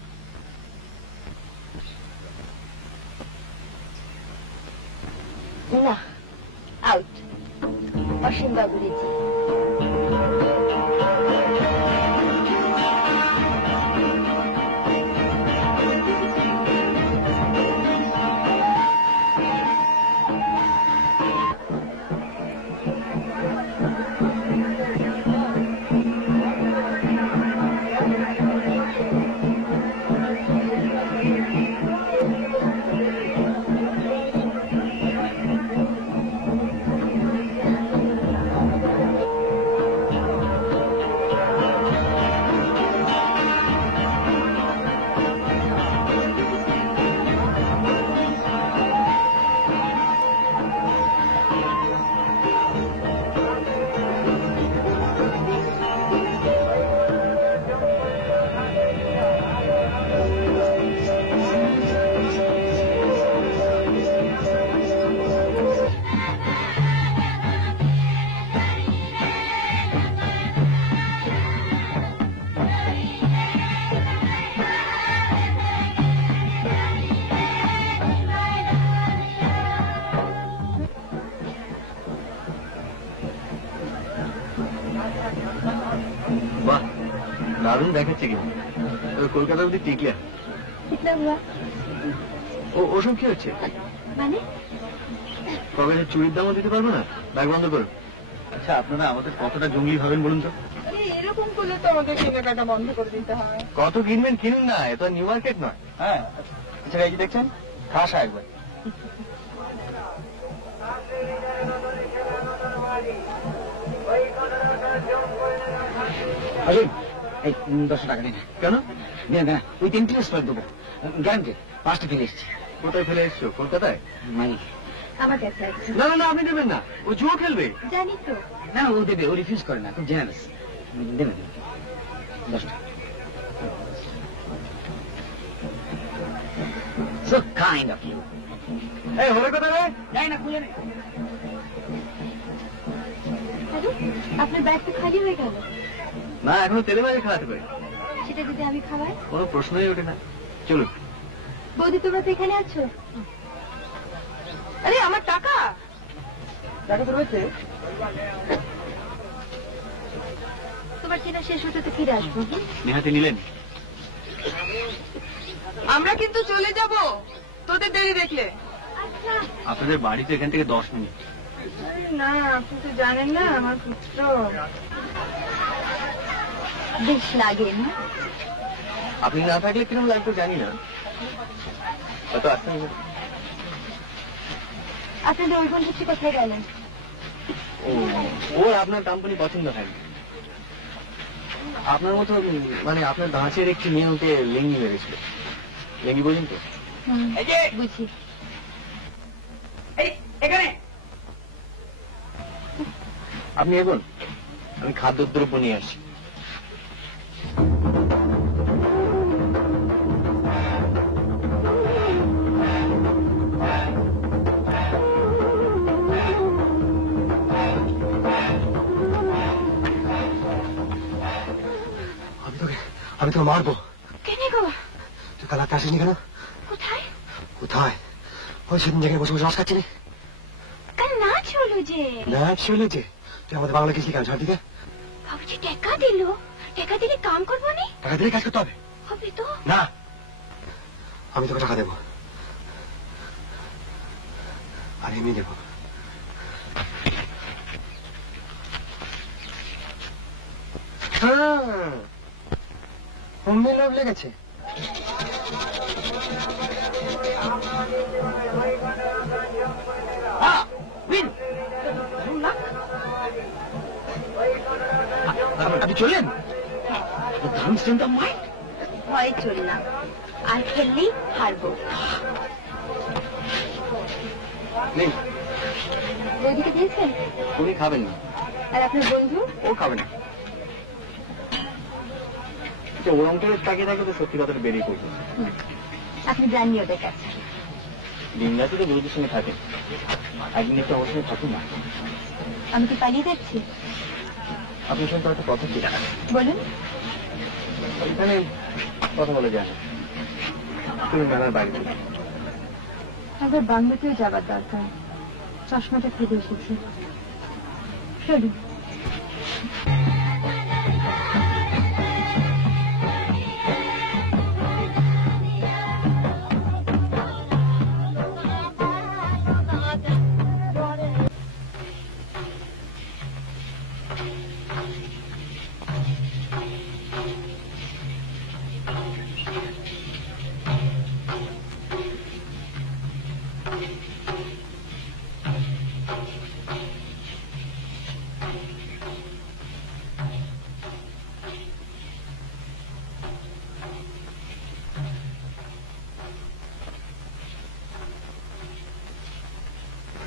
না, আউট। অসীম বাবুর জি। বাহ, দারুণ দেখাচ্ছে কিন্তু। কলকাতা অব্দি টিকলে ওসব কি হচ্ছে? মানে কবে চুরির দামও দিতে পারবো না? ব্যাগ বন্ধ করুন। আচ্ছা, আপনারা আমাদের কতটা জঙ্গলি ভাবেন বলুন তো? এরকম করলে তো আমাদের কেনাকাটা বন্ধ করে দিতে হয়। কত কিনবেন কিনুন না, এত নিউ মার্কেট নয়। হ্যাঁ, আচ্ছা এই যে দেখছেন, খাসা একবার। এই 10 টাকা দিন। কেন? না, ওই 3 করে দেবো, গ্যারান্টি। 5টা ফেলে এসছি। কোথায় ফেলে এসছো? কলকাতায়? মানে আমার কাছে আছে। না না না, আপনি দেবেন না, ও জুয়ো খেলবে। জানি তো। না, ও দেবে, ও রিফিউজ করে না, খুব জেনারেস। দেবেন 10টা। So kind of you. এই হলে কোথায় রে? যাই না, খুলে নে। আপনার ব্যাগ তো খালি হয়ে গেল। না, এখনো তেলে বাইরে খাওয়াতে পারি। সেটা যদি আমি খাওয়াই? কোনো প্রশ্নই ওঠে না। চলুন। বৌদি, তোমরা তো এখানে আছো। আরে আমার টাকা টাকা তো রয়েছে। তোমার কেনা শেষ হতে তো ফিরে আসবো। নেহাতি নিলেন? আমরা কিন্তু চলে যাব তোদের দেরি দেখলে। আপনাদের বাড়ি তো এখান থেকে 10 মিনিট। না, আপনি তো জানেন না আমার পুত্র বেশ লাগে না। আপনি না থাকলে কিরকম লাগতো জানি না, হয়তো আসতেন। আপনাদের ওই বন্ধু কোথায় গেলেন? ওর আপনার কোম্পানি পছন্দ হয় না। আপনার মতো মানে আপনার ধাঁচের একটি মেয়ে ওকে লেঙ্গি মেরেছিল। লেঙ্গি বোঝেন তো? বুঝি। এখানে আপনি এখন আমি খাদ্যদ্রব্য নিয়ে আসি। আমি তোকে আমি তোকে মারবো। কেন গো? তুই কাল রাতে আসিসনি কেন? কোথায়? কোথায়? ওই সেদিন জায়গায় বসে বসে রস খাচ্ছিলি। কাল নাচ হলো যে। নাচ হলো যে? তুই আমাদের বাংলা গেছিলি কেন? ছাড় দিকে। বাবুজি টাকা দিল, টাকা দিলে কাম করবো নি? টাকা দিলে কাজ করতে হবে? হবে তো। না, আমি তোকে টাকা দেবো, আর এমনি দেবো। অমনি লোভ লেগেছে। আপনি চললেন? ভয়ে চললাম, আর খেললেই হারবো। বৌদিকে দিয়েছেন? উনি খাবেন না। আর আপনার বন্ধু? ও খাবে না। ওরম করে তাকিয়ে থাকলে তো সত্যি কথাটা বেরিয়ে পড়বে। আপনি জাননি ওদের কাছে। দিন রাতে তো বৌদির সঙ্গে থাকে, একদিন একটু আমার সঙ্গে থাকুন না। আমি কি পালিয়ে যাচ্ছি? আপনার সঙ্গে একটা কথা ছিল। বলুন। এখানে কথা বলা যায় না, তুমি মেলার বাইরে চলে। একবার বাংলাতেও যাবার দরকার, চশমাটা ফেলে এসেছি। চলুন।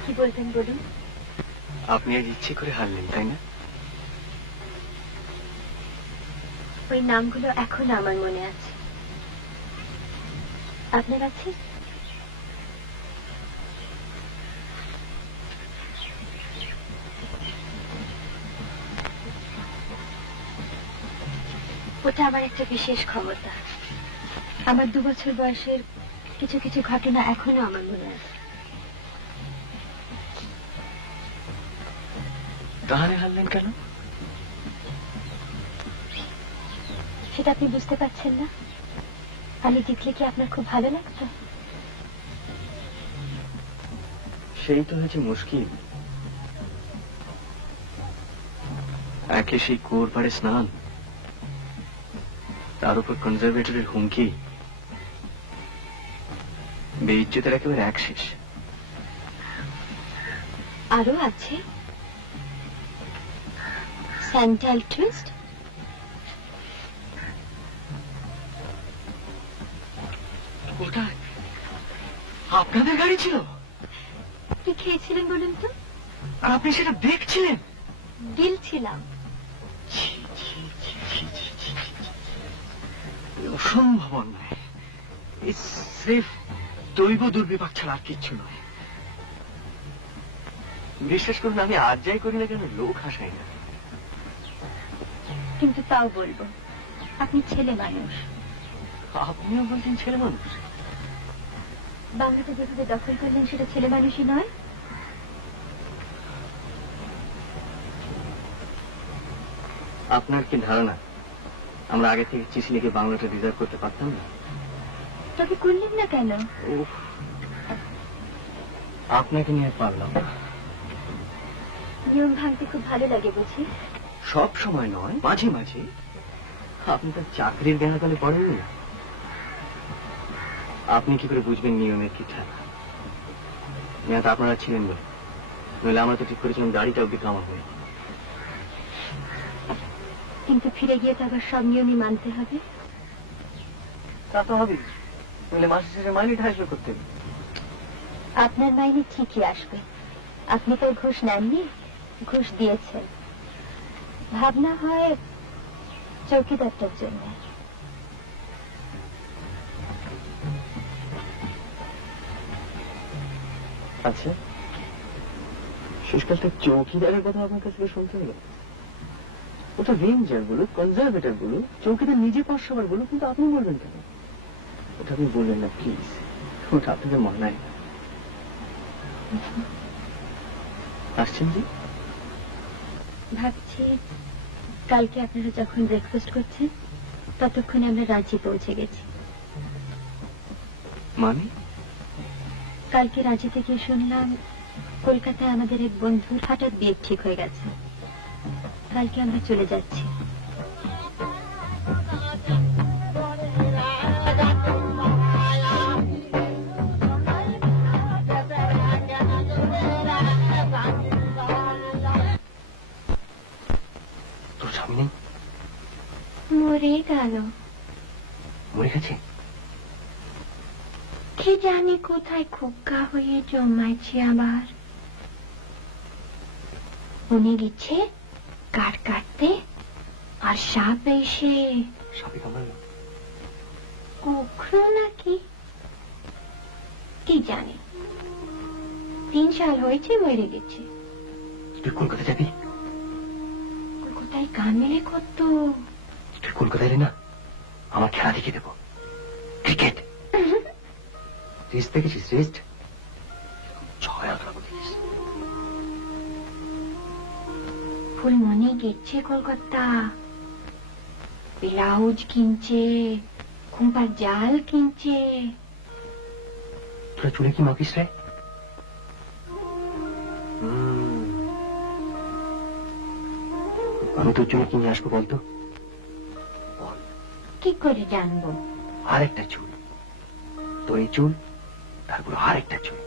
কি বলতেন বলুন? আপনি আজ ইচ্ছে করে হারলেন, তাই না? ওই নামগুলো এখনো আমার মনে আছে। আপনার আছে? ওটা আমার একটা বিশেষ ক্ষমতা। আমার 2 বছর বয়সের কিছু কিছু ঘটনা এখনো আমার মনে আছে। তাহলে হারলেন কেন? সেটা আপনি বুঝতে পারছেন না? আমি জিতলে কি আপনার খুব ভালো লাগতো? সেই তো হয়েছে মুশকিল। একে সেই কুয়োর পাড়ে স্নান, তার উপর কনজারভেটরের হুমকি, বেইজ্জতের একেবারে এক শেষ। আরো আছে স্যান্টাল টুইস্ট। ওটা আপনাদের গাড়ি ছিল? কি খেয়েছিলেন বলুন তো? আর আপনি সেটা দেখছিলেন? গিলছিলাম। অসম্ভব অন্যায়। স্রেফ দৈব দুর্বিপাক ছাড়া আর কিচ্ছু নয়। বিশ্বাস করুন, আমি আজ যাই করি না কেন লোক হাসাই না। কিন্তু তাও বলবো, আপনি ছেলে মানুষ। আপনিও বলছেন ছেলে মানুষ? বাংলাতে যেভাবে দখল করলেন সেটা ছেলে মানুষই নয়। আপনার কি ধারণা আমরা আগে থেকে চিঠি লিখে বাংলাটা রিজার্ভ করতে পারতাম না? তবে করলেন না কেন? আপনাকে নিয়ে পারলাম না। নিয়ম ভাঙতে খুব ভালো লাগে বুঝি? সব সময় নয়, মাঝে মাঝে। আপনি তো চাকরির বেহাতলে পড়েননি। আপনি কি করে বুঝবেন নিয়মের কি ঠাক? মেয়াদ আপনারা ছিলেন বলে, নইলে আমরা তো ঠিক করেছিলাম গাড়িটা অব্দি কামা হয়ে। কিন্তু ফিরে গিয়ে তো আবার সব নিয়মই মানতে হবে। তা তো হবে, নইলে মাসের শেষে মাইনেটা আসবে করতে। আপনার মাইনে ঠিকই আসবে। আপনি তো ঘুষ নেননি, ঘুষ দিয়েছেন। ভাবনা হয় চৌকিদারটার জন্য। আচ্ছা, শেষকালটা চৌকিদারের কথা আপনার কাছে শুনতে হলো? ওটা রেঞ্জার বলুক, কনজারভেটর বলুক, চৌকিদার নিজে 500 বার বলুক, কিন্তু আপনি বলবেন কেন? ওটা আপনি বলবেন না প্লিজ, ওটা আপনাদের মানায় না। আসছেন জি? ভাবছি কালকে আপনারা যখন ব্রেকফাস্ট করছেন ততক্ষণে আমরা রাঁচি পৌঁছে গেছি। মানে? কালকে রাঁচিতে গিয়ে শুনলাম কলকাতায় আমাদের এক বন্ধুর হঠাৎ বিয়ে ঠিক হয়ে গেছে। কালকে আমরা চলে যাচ্ছি। তোর স্বামী নেই? মরে গেল। মরে গেছে? কি জানি কোথায় খোকা হয়ে জমাইছে আবার। উনি গেছে কাঠ কাটতে, আর সাপ এসে সাপে কামড়ালো? কুকুর নাকি কি জানি, 3 সাল হয়েছে মরে গেছে। তুই কলকাতা যাবি? কলকাতায় গান মেলে কত। তুই কলকাতায় এলে না আমার খেলা দেখিয়ে দেবো, ক্রিকেট। রেস্ট দেখেছিস? রেস্ট 6 আঁকড়াবো দেখিস। ফুলমণি গেছে কলকাতা, ব্লাউজ কিনছে, খুম্পার জাল কিনছে। তোরা চুলে কি মাখিস রে? আমি তোর জন্য কিনে আসবো বলতো? কি করে জানবো? আরেকটা চুল, তোর এই চুল, তারপর আরেকটা চুল।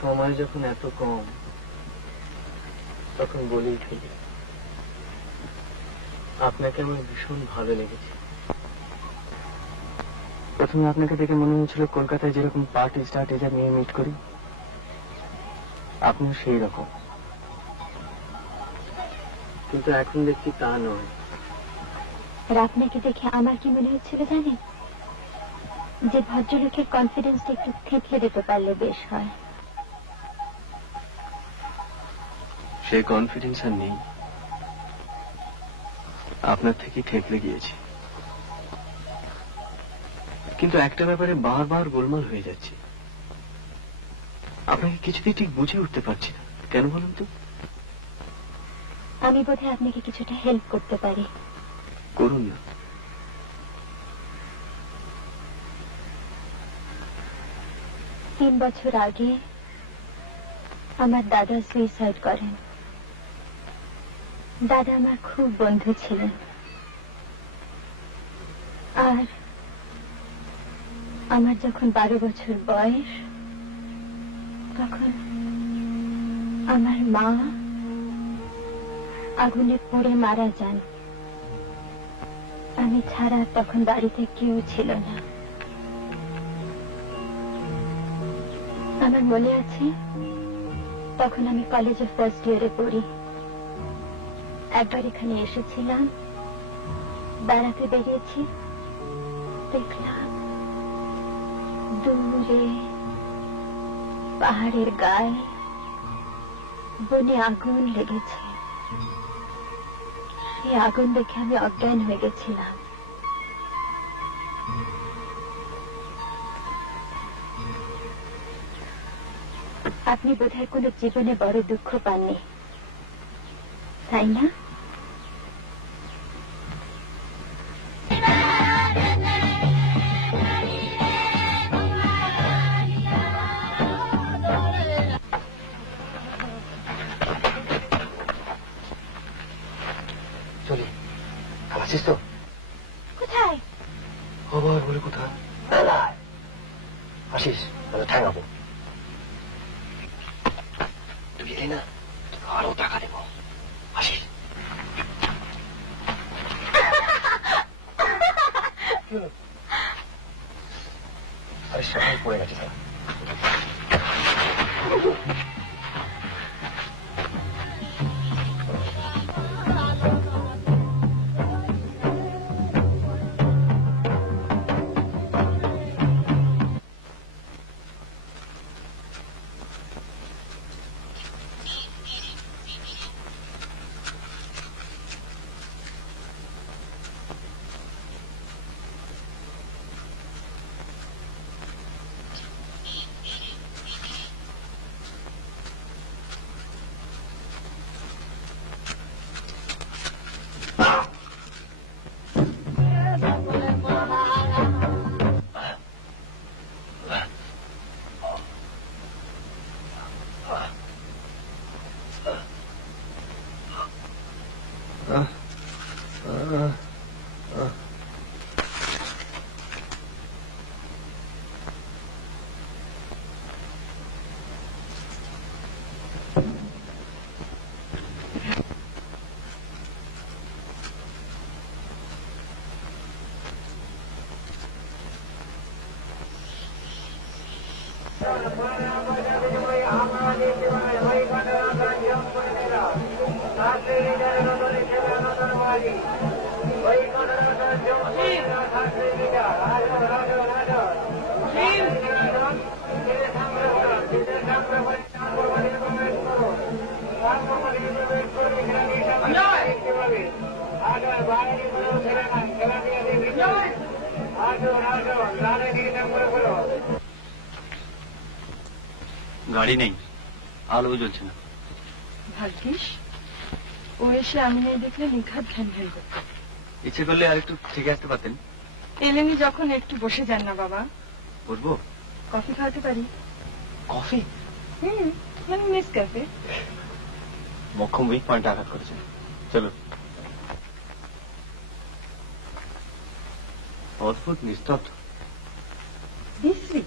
সময় যখন এত কম তখন বলেই ফেলি, আপনাকে আমার ভীষণ ভালো লেগেছে। প্রথমে আপনাকে দেখে মনে হয়েছিল কলকাতায় যেরকম পার্টি স্টার্টেজার নিয়ে মিট করি, আপনিও সেই রকম। কিন্তু এখন দেখছি তা নয়। আর আপনাকে দেখে আমার কি মনে হচ্ছিল জানেন? যে ভদ্রলোকের কনফিডেন্সটা একটু থেতলে দিতে পারলে বেশ হয়। সেই কনফিডেন্স আর নেই, আপনার থেকে ঠেকলে গিয়েছি। কিন্তু একটা ব্যাপারে বারবার গোলমাল হয়ে যাচ্ছে, আপনাকে কিছুতেই ঠিক বুঝে উঠতে পারছি না। কেন বলুন তো? আমি বোধহয় আপনাকে কিছুটা হেল্প করতে পারি। করুন না। তিন বছর আগে আমার দাদা সুইসাইড করেন। দাদা আমার খুব বন্ধু ছিলেন, আর আমার যখন 12 বছর বয়স তখন আমার মা আগুনে পুড়ে মারা যান। আমি ছাড়া তখন বাড়িতে কেউ ছিল না। আমার মনে আছে তখন আমি কলেজে ফার্স্ট ইয়ারে পড়ি। একবার এখানে এসেছিলাম, বেড়াতে বেরিয়েছি, দেখলাম দূরে পাহাড়ের গায়ে বনে আগুন লেগেছে। এই আগুন দেখে আমি অজ্ঞান হয়ে গেছিলাম। আপনি বোধহয় কোনো জীবনে বড় দুঃখ পাননি, তাই না? চলি, খাচ্ছিস তো? কোথায়? আবার বলে কোথায়? আসিস, তাহলে ঠ্যাঙাবো। এলে না আরো টাকা দেবো। আসিস। আরে সবাই পড়ে গেছে স্যার। গাড়ি নেই, আলো জ্বলছে না। ভাগ্যিস ও এসে আমি নেই দেখলে নিঘাত ঘ্যান ঘ্যান করত। ইচ্ছে করলে আর একটু থেকে আসতে পারতেন। এলেনি যখন একটু বসে যান না বাবা। বসবো? কফি খাওয়াতে পারি। কফি? মানে নেসক্যাফে। মক্ষম উইক পয়েন্টে আঘাত করেছে। চলো। অদ্ভুত নিস্তব্ধ। বিশ্রী।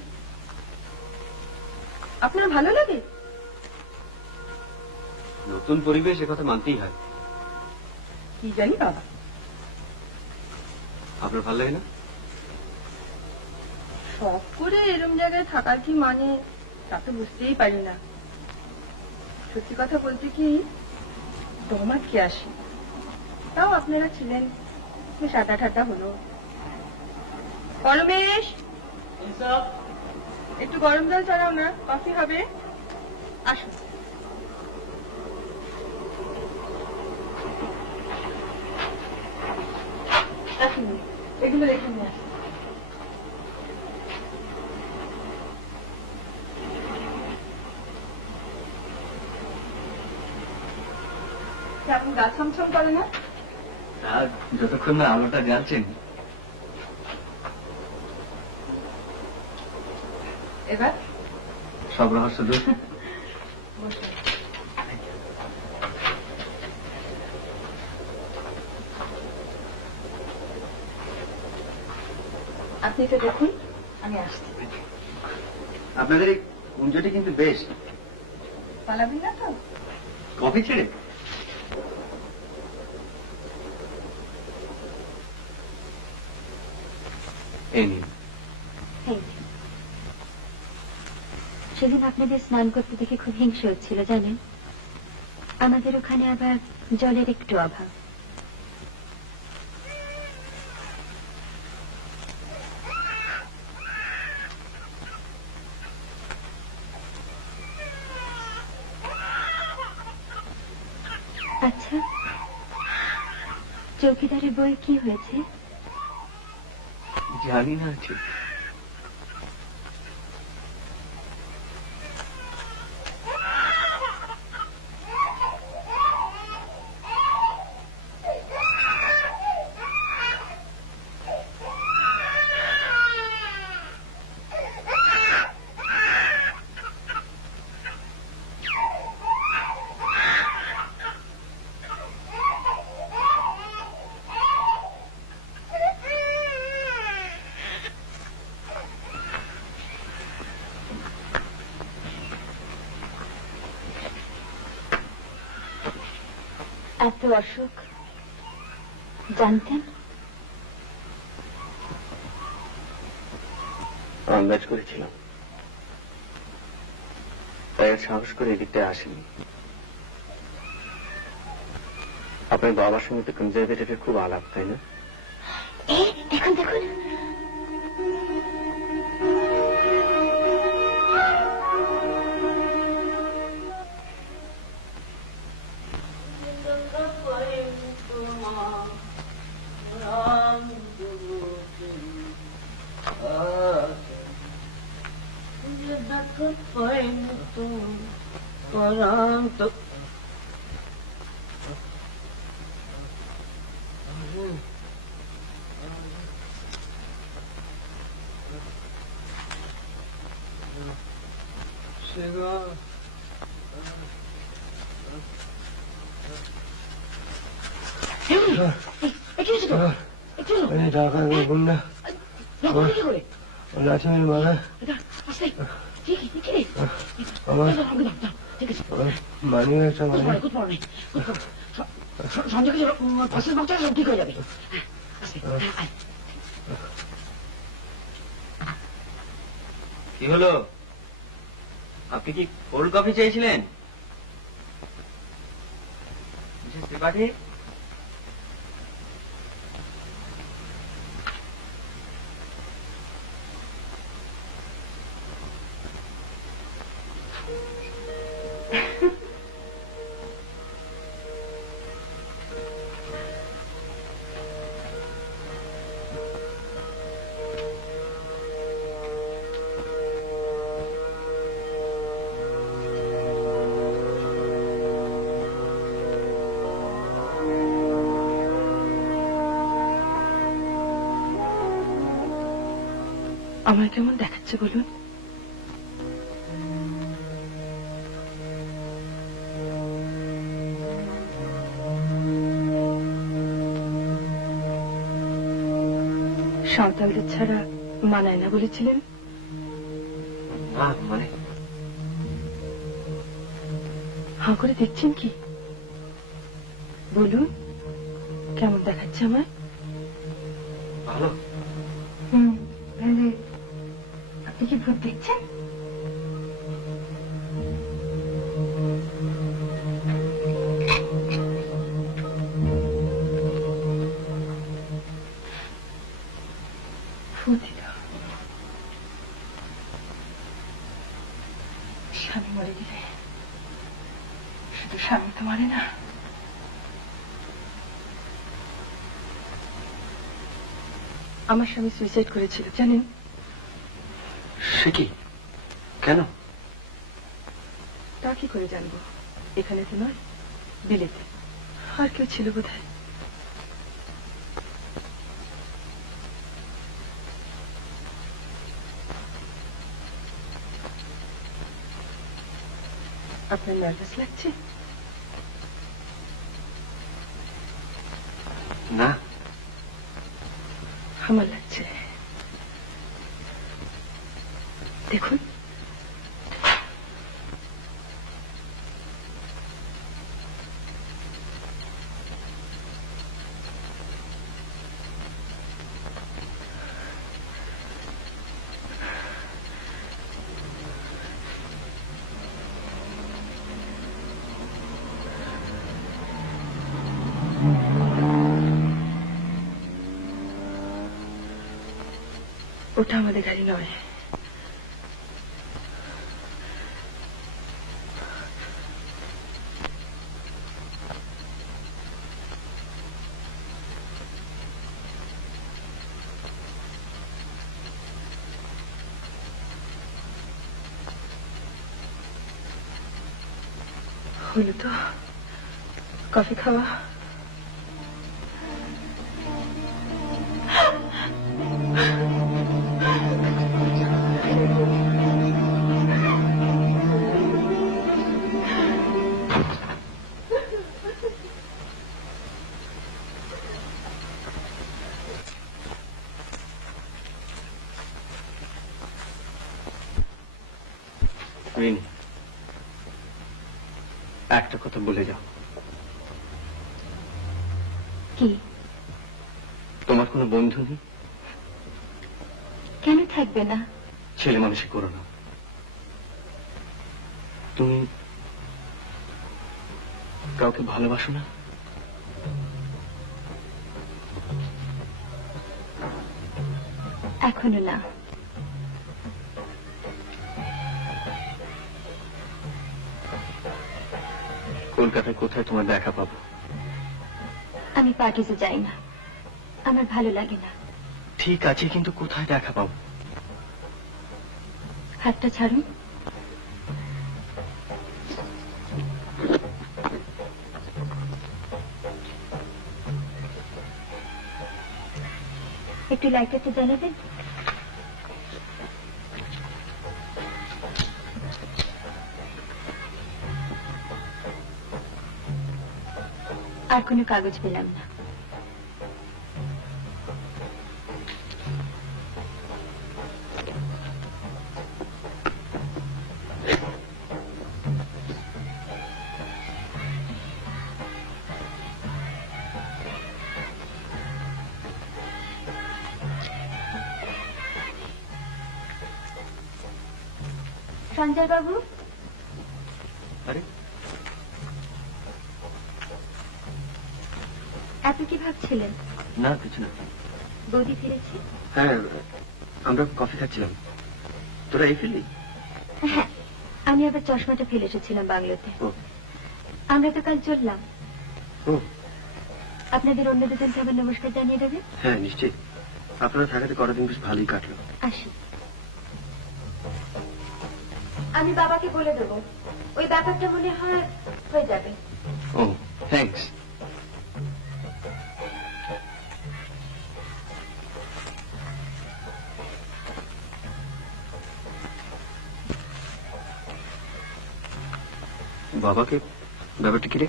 আপনার ভালো লাগে? নতুন পরিবেশ, একথা মানতেই হয়। কি জানি বাবা। আপনার ভালো লাগে না? শখ করে এরম জায়গায় থাকার কি মানে তা তো বুঝতেই পারি না। সত্যি কথা বলতে কি দমাত কে আসি। তাও আপনারা ছিলেন, বেশ আটা ঠাটা হলো। পরমেশ, একটু গরম জল চালাও না, কফি হবে। আসুন। এগুলো রেখে নিয়ে আসুন। আপনি গা ছমছম করে না? যতক্ষণ না আলোটা জ্বালছেন। এবার সব রহস্য দূর। আপনি তো দেখুন, আমি আসছি। আপনাদের এই কুঞ্জটি কিন্তু বেশ। পালাবেন না তো? কফি ছেড়ে? এই নিন। সেদিন আপনাদের স্নান করতে দেখে খুব হিংসা হচ্ছিল জানেন। আমাদের ওখানে আবার জলের একটু অভাব। আচ্ছা, চৌকিদারের বই কি হয়েছে? জানি না ঠিক। এত অসুখ জানতেন? আন্দাজ করেছিলাম, তাই আর সাহস করে এদিকটায় আসেনি। আপনার বাবার সঙ্গে তো কনজারভেটিভের খুব আলাপ, তাই না? দেখুন দেখুন, লাঠিমের মারা আমার মানি একটা ঠিক হয়ে যাবে। কি হলো? আপনি কি কোল্ড কফি চেয়েছিলেন? ত্রিপাঠী, আমার কেমন দেখাচ্ছে বলুন? সাঁওতালদের ছাড়া মানায় না বলেছিলেন। মানে হাঁ করে দেখছেন কি? বলুন, কেমন দেখাচ্ছে আমায়? ভালো। আপনি কি ভূত দেখছেন? স্বামী মরে গেলে শুধু স্বামী তো মরে না, আমার স্বামী সুইসাইড করেছিল জানেন? সে কি? কেন? তা কি করে জানবো? এখানে তো নয়, বিলেতে। আর কেউ ছিল বোধহয়। আপনার নার্ভাস লাগছে? না, আমার লাগছে। দেখুন, ওটা আমাদের গাড়ি নয়। হলো তো কফি খাওয়া। একটা কথা বলে যাও, কি? তোমার কোনো বন্ধু নেই? কেন থাকবে না? ছেলে মানুষই করো না। তুমি কাউকে ভালোবাসো না? এখনো না। কলকাতায় কোথায় তোমার দেখা পাবো? আমি পার্টিতে যাই না, আমার ভালো লাগে না। ঠিক আছে, কিন্তু কোথায় দেখা পাবো? হাতটা ছাড়ুন। একটু লাইটারটা জানাবেন? আর কোনো কাগজ পেলাম না। সঞ্জয় বাবু, আরে এত কি ভাবছিলেন? না, কিছু না। বৌদি ফিরেছে? হ্যাঁ, আমরা কফি খাচ্ছিলাম। তোরা এই ফিরলি? হ্যাঁ, আমি আবার চশমাটা ফেলে এসেছিলাম বাংলোতে। ও, আমরা তো কাল চললাম। ও, আপনাদের অন্য দুজনকে আবার নমস্কার জানিয়ে দেবেন? হ্যাঁ নিশ্চয়ই। আপনারা থাকাতে কটা দিন বেশ ভালোই কাটলো। আসি। আমি বাবাকে বলে দেবো, ওই ব্যাপারটা মনে হয় হয়ে যাবে। ও, থ্যাঙ্কস। বাবাকে ব্যাপারটা কি রে?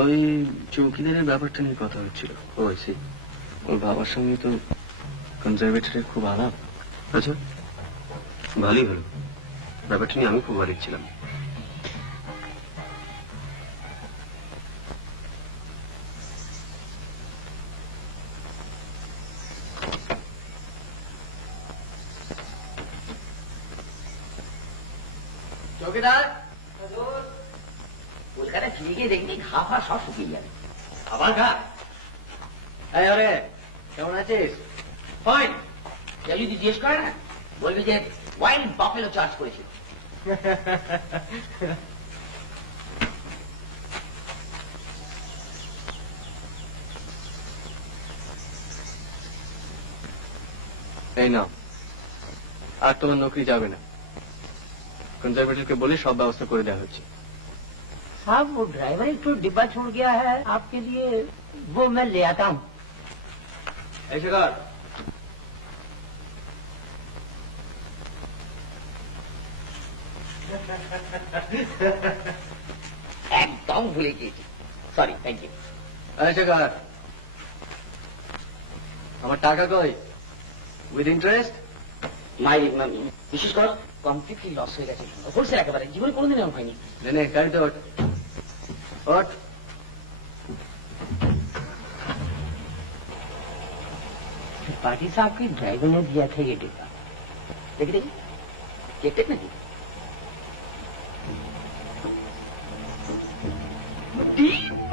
ওই চৌকিদারের ব্যাপারটা নিয়ে কথা হচ্ছিল। ও এসে ওর বাবার সঙ্গে তো কনজারভেটরের খুব আলাপ। আচ্ছা, ভালোই হলো। ব্যাপারটা নিয়ে আমি খুব ওয়ারিড ছিলাম। চৌকিদার, কলকাতায় ফিরে গিয়ে দেখবি ঘা ফা সব শুকিয়ে যাবে। আবার গা? এই আরে, কেমন আছিস? ফাইন। কেউ যদি জিজ্ঞেস করে না, বলবি যে ওয়াইল্ড বাফেলো চার্জ করেছিল। এই নাও, আর তোমার নৌকরি যাবে না। कंजर्वेटिव बोले सब व्यवस्था कर दिया হচ্ছে। साहब वो ड्राइवर एक तो डिब्बा छोड़ गया है आपके लिए, वो मैं ले आता हूँ। ऐसे कर, একদম ভুলে গিয়েছি, সরি, থ্যাংক ইউ। ऐसे कर, আমার টাকা কই? With interest? বিশেষ কর কমপ্লিটলি লস হয়ে গেছে, হোলসেল একেবারে, জীবনে কোনোদিন এরকম হয়নি। নে গাড়িতে ওঠ, ওঠ। पार्टी साहब के ड्राइवर ने दिया था ये डिब्बा, দেখি দেখি, কেক টেক নাকি? ডিপ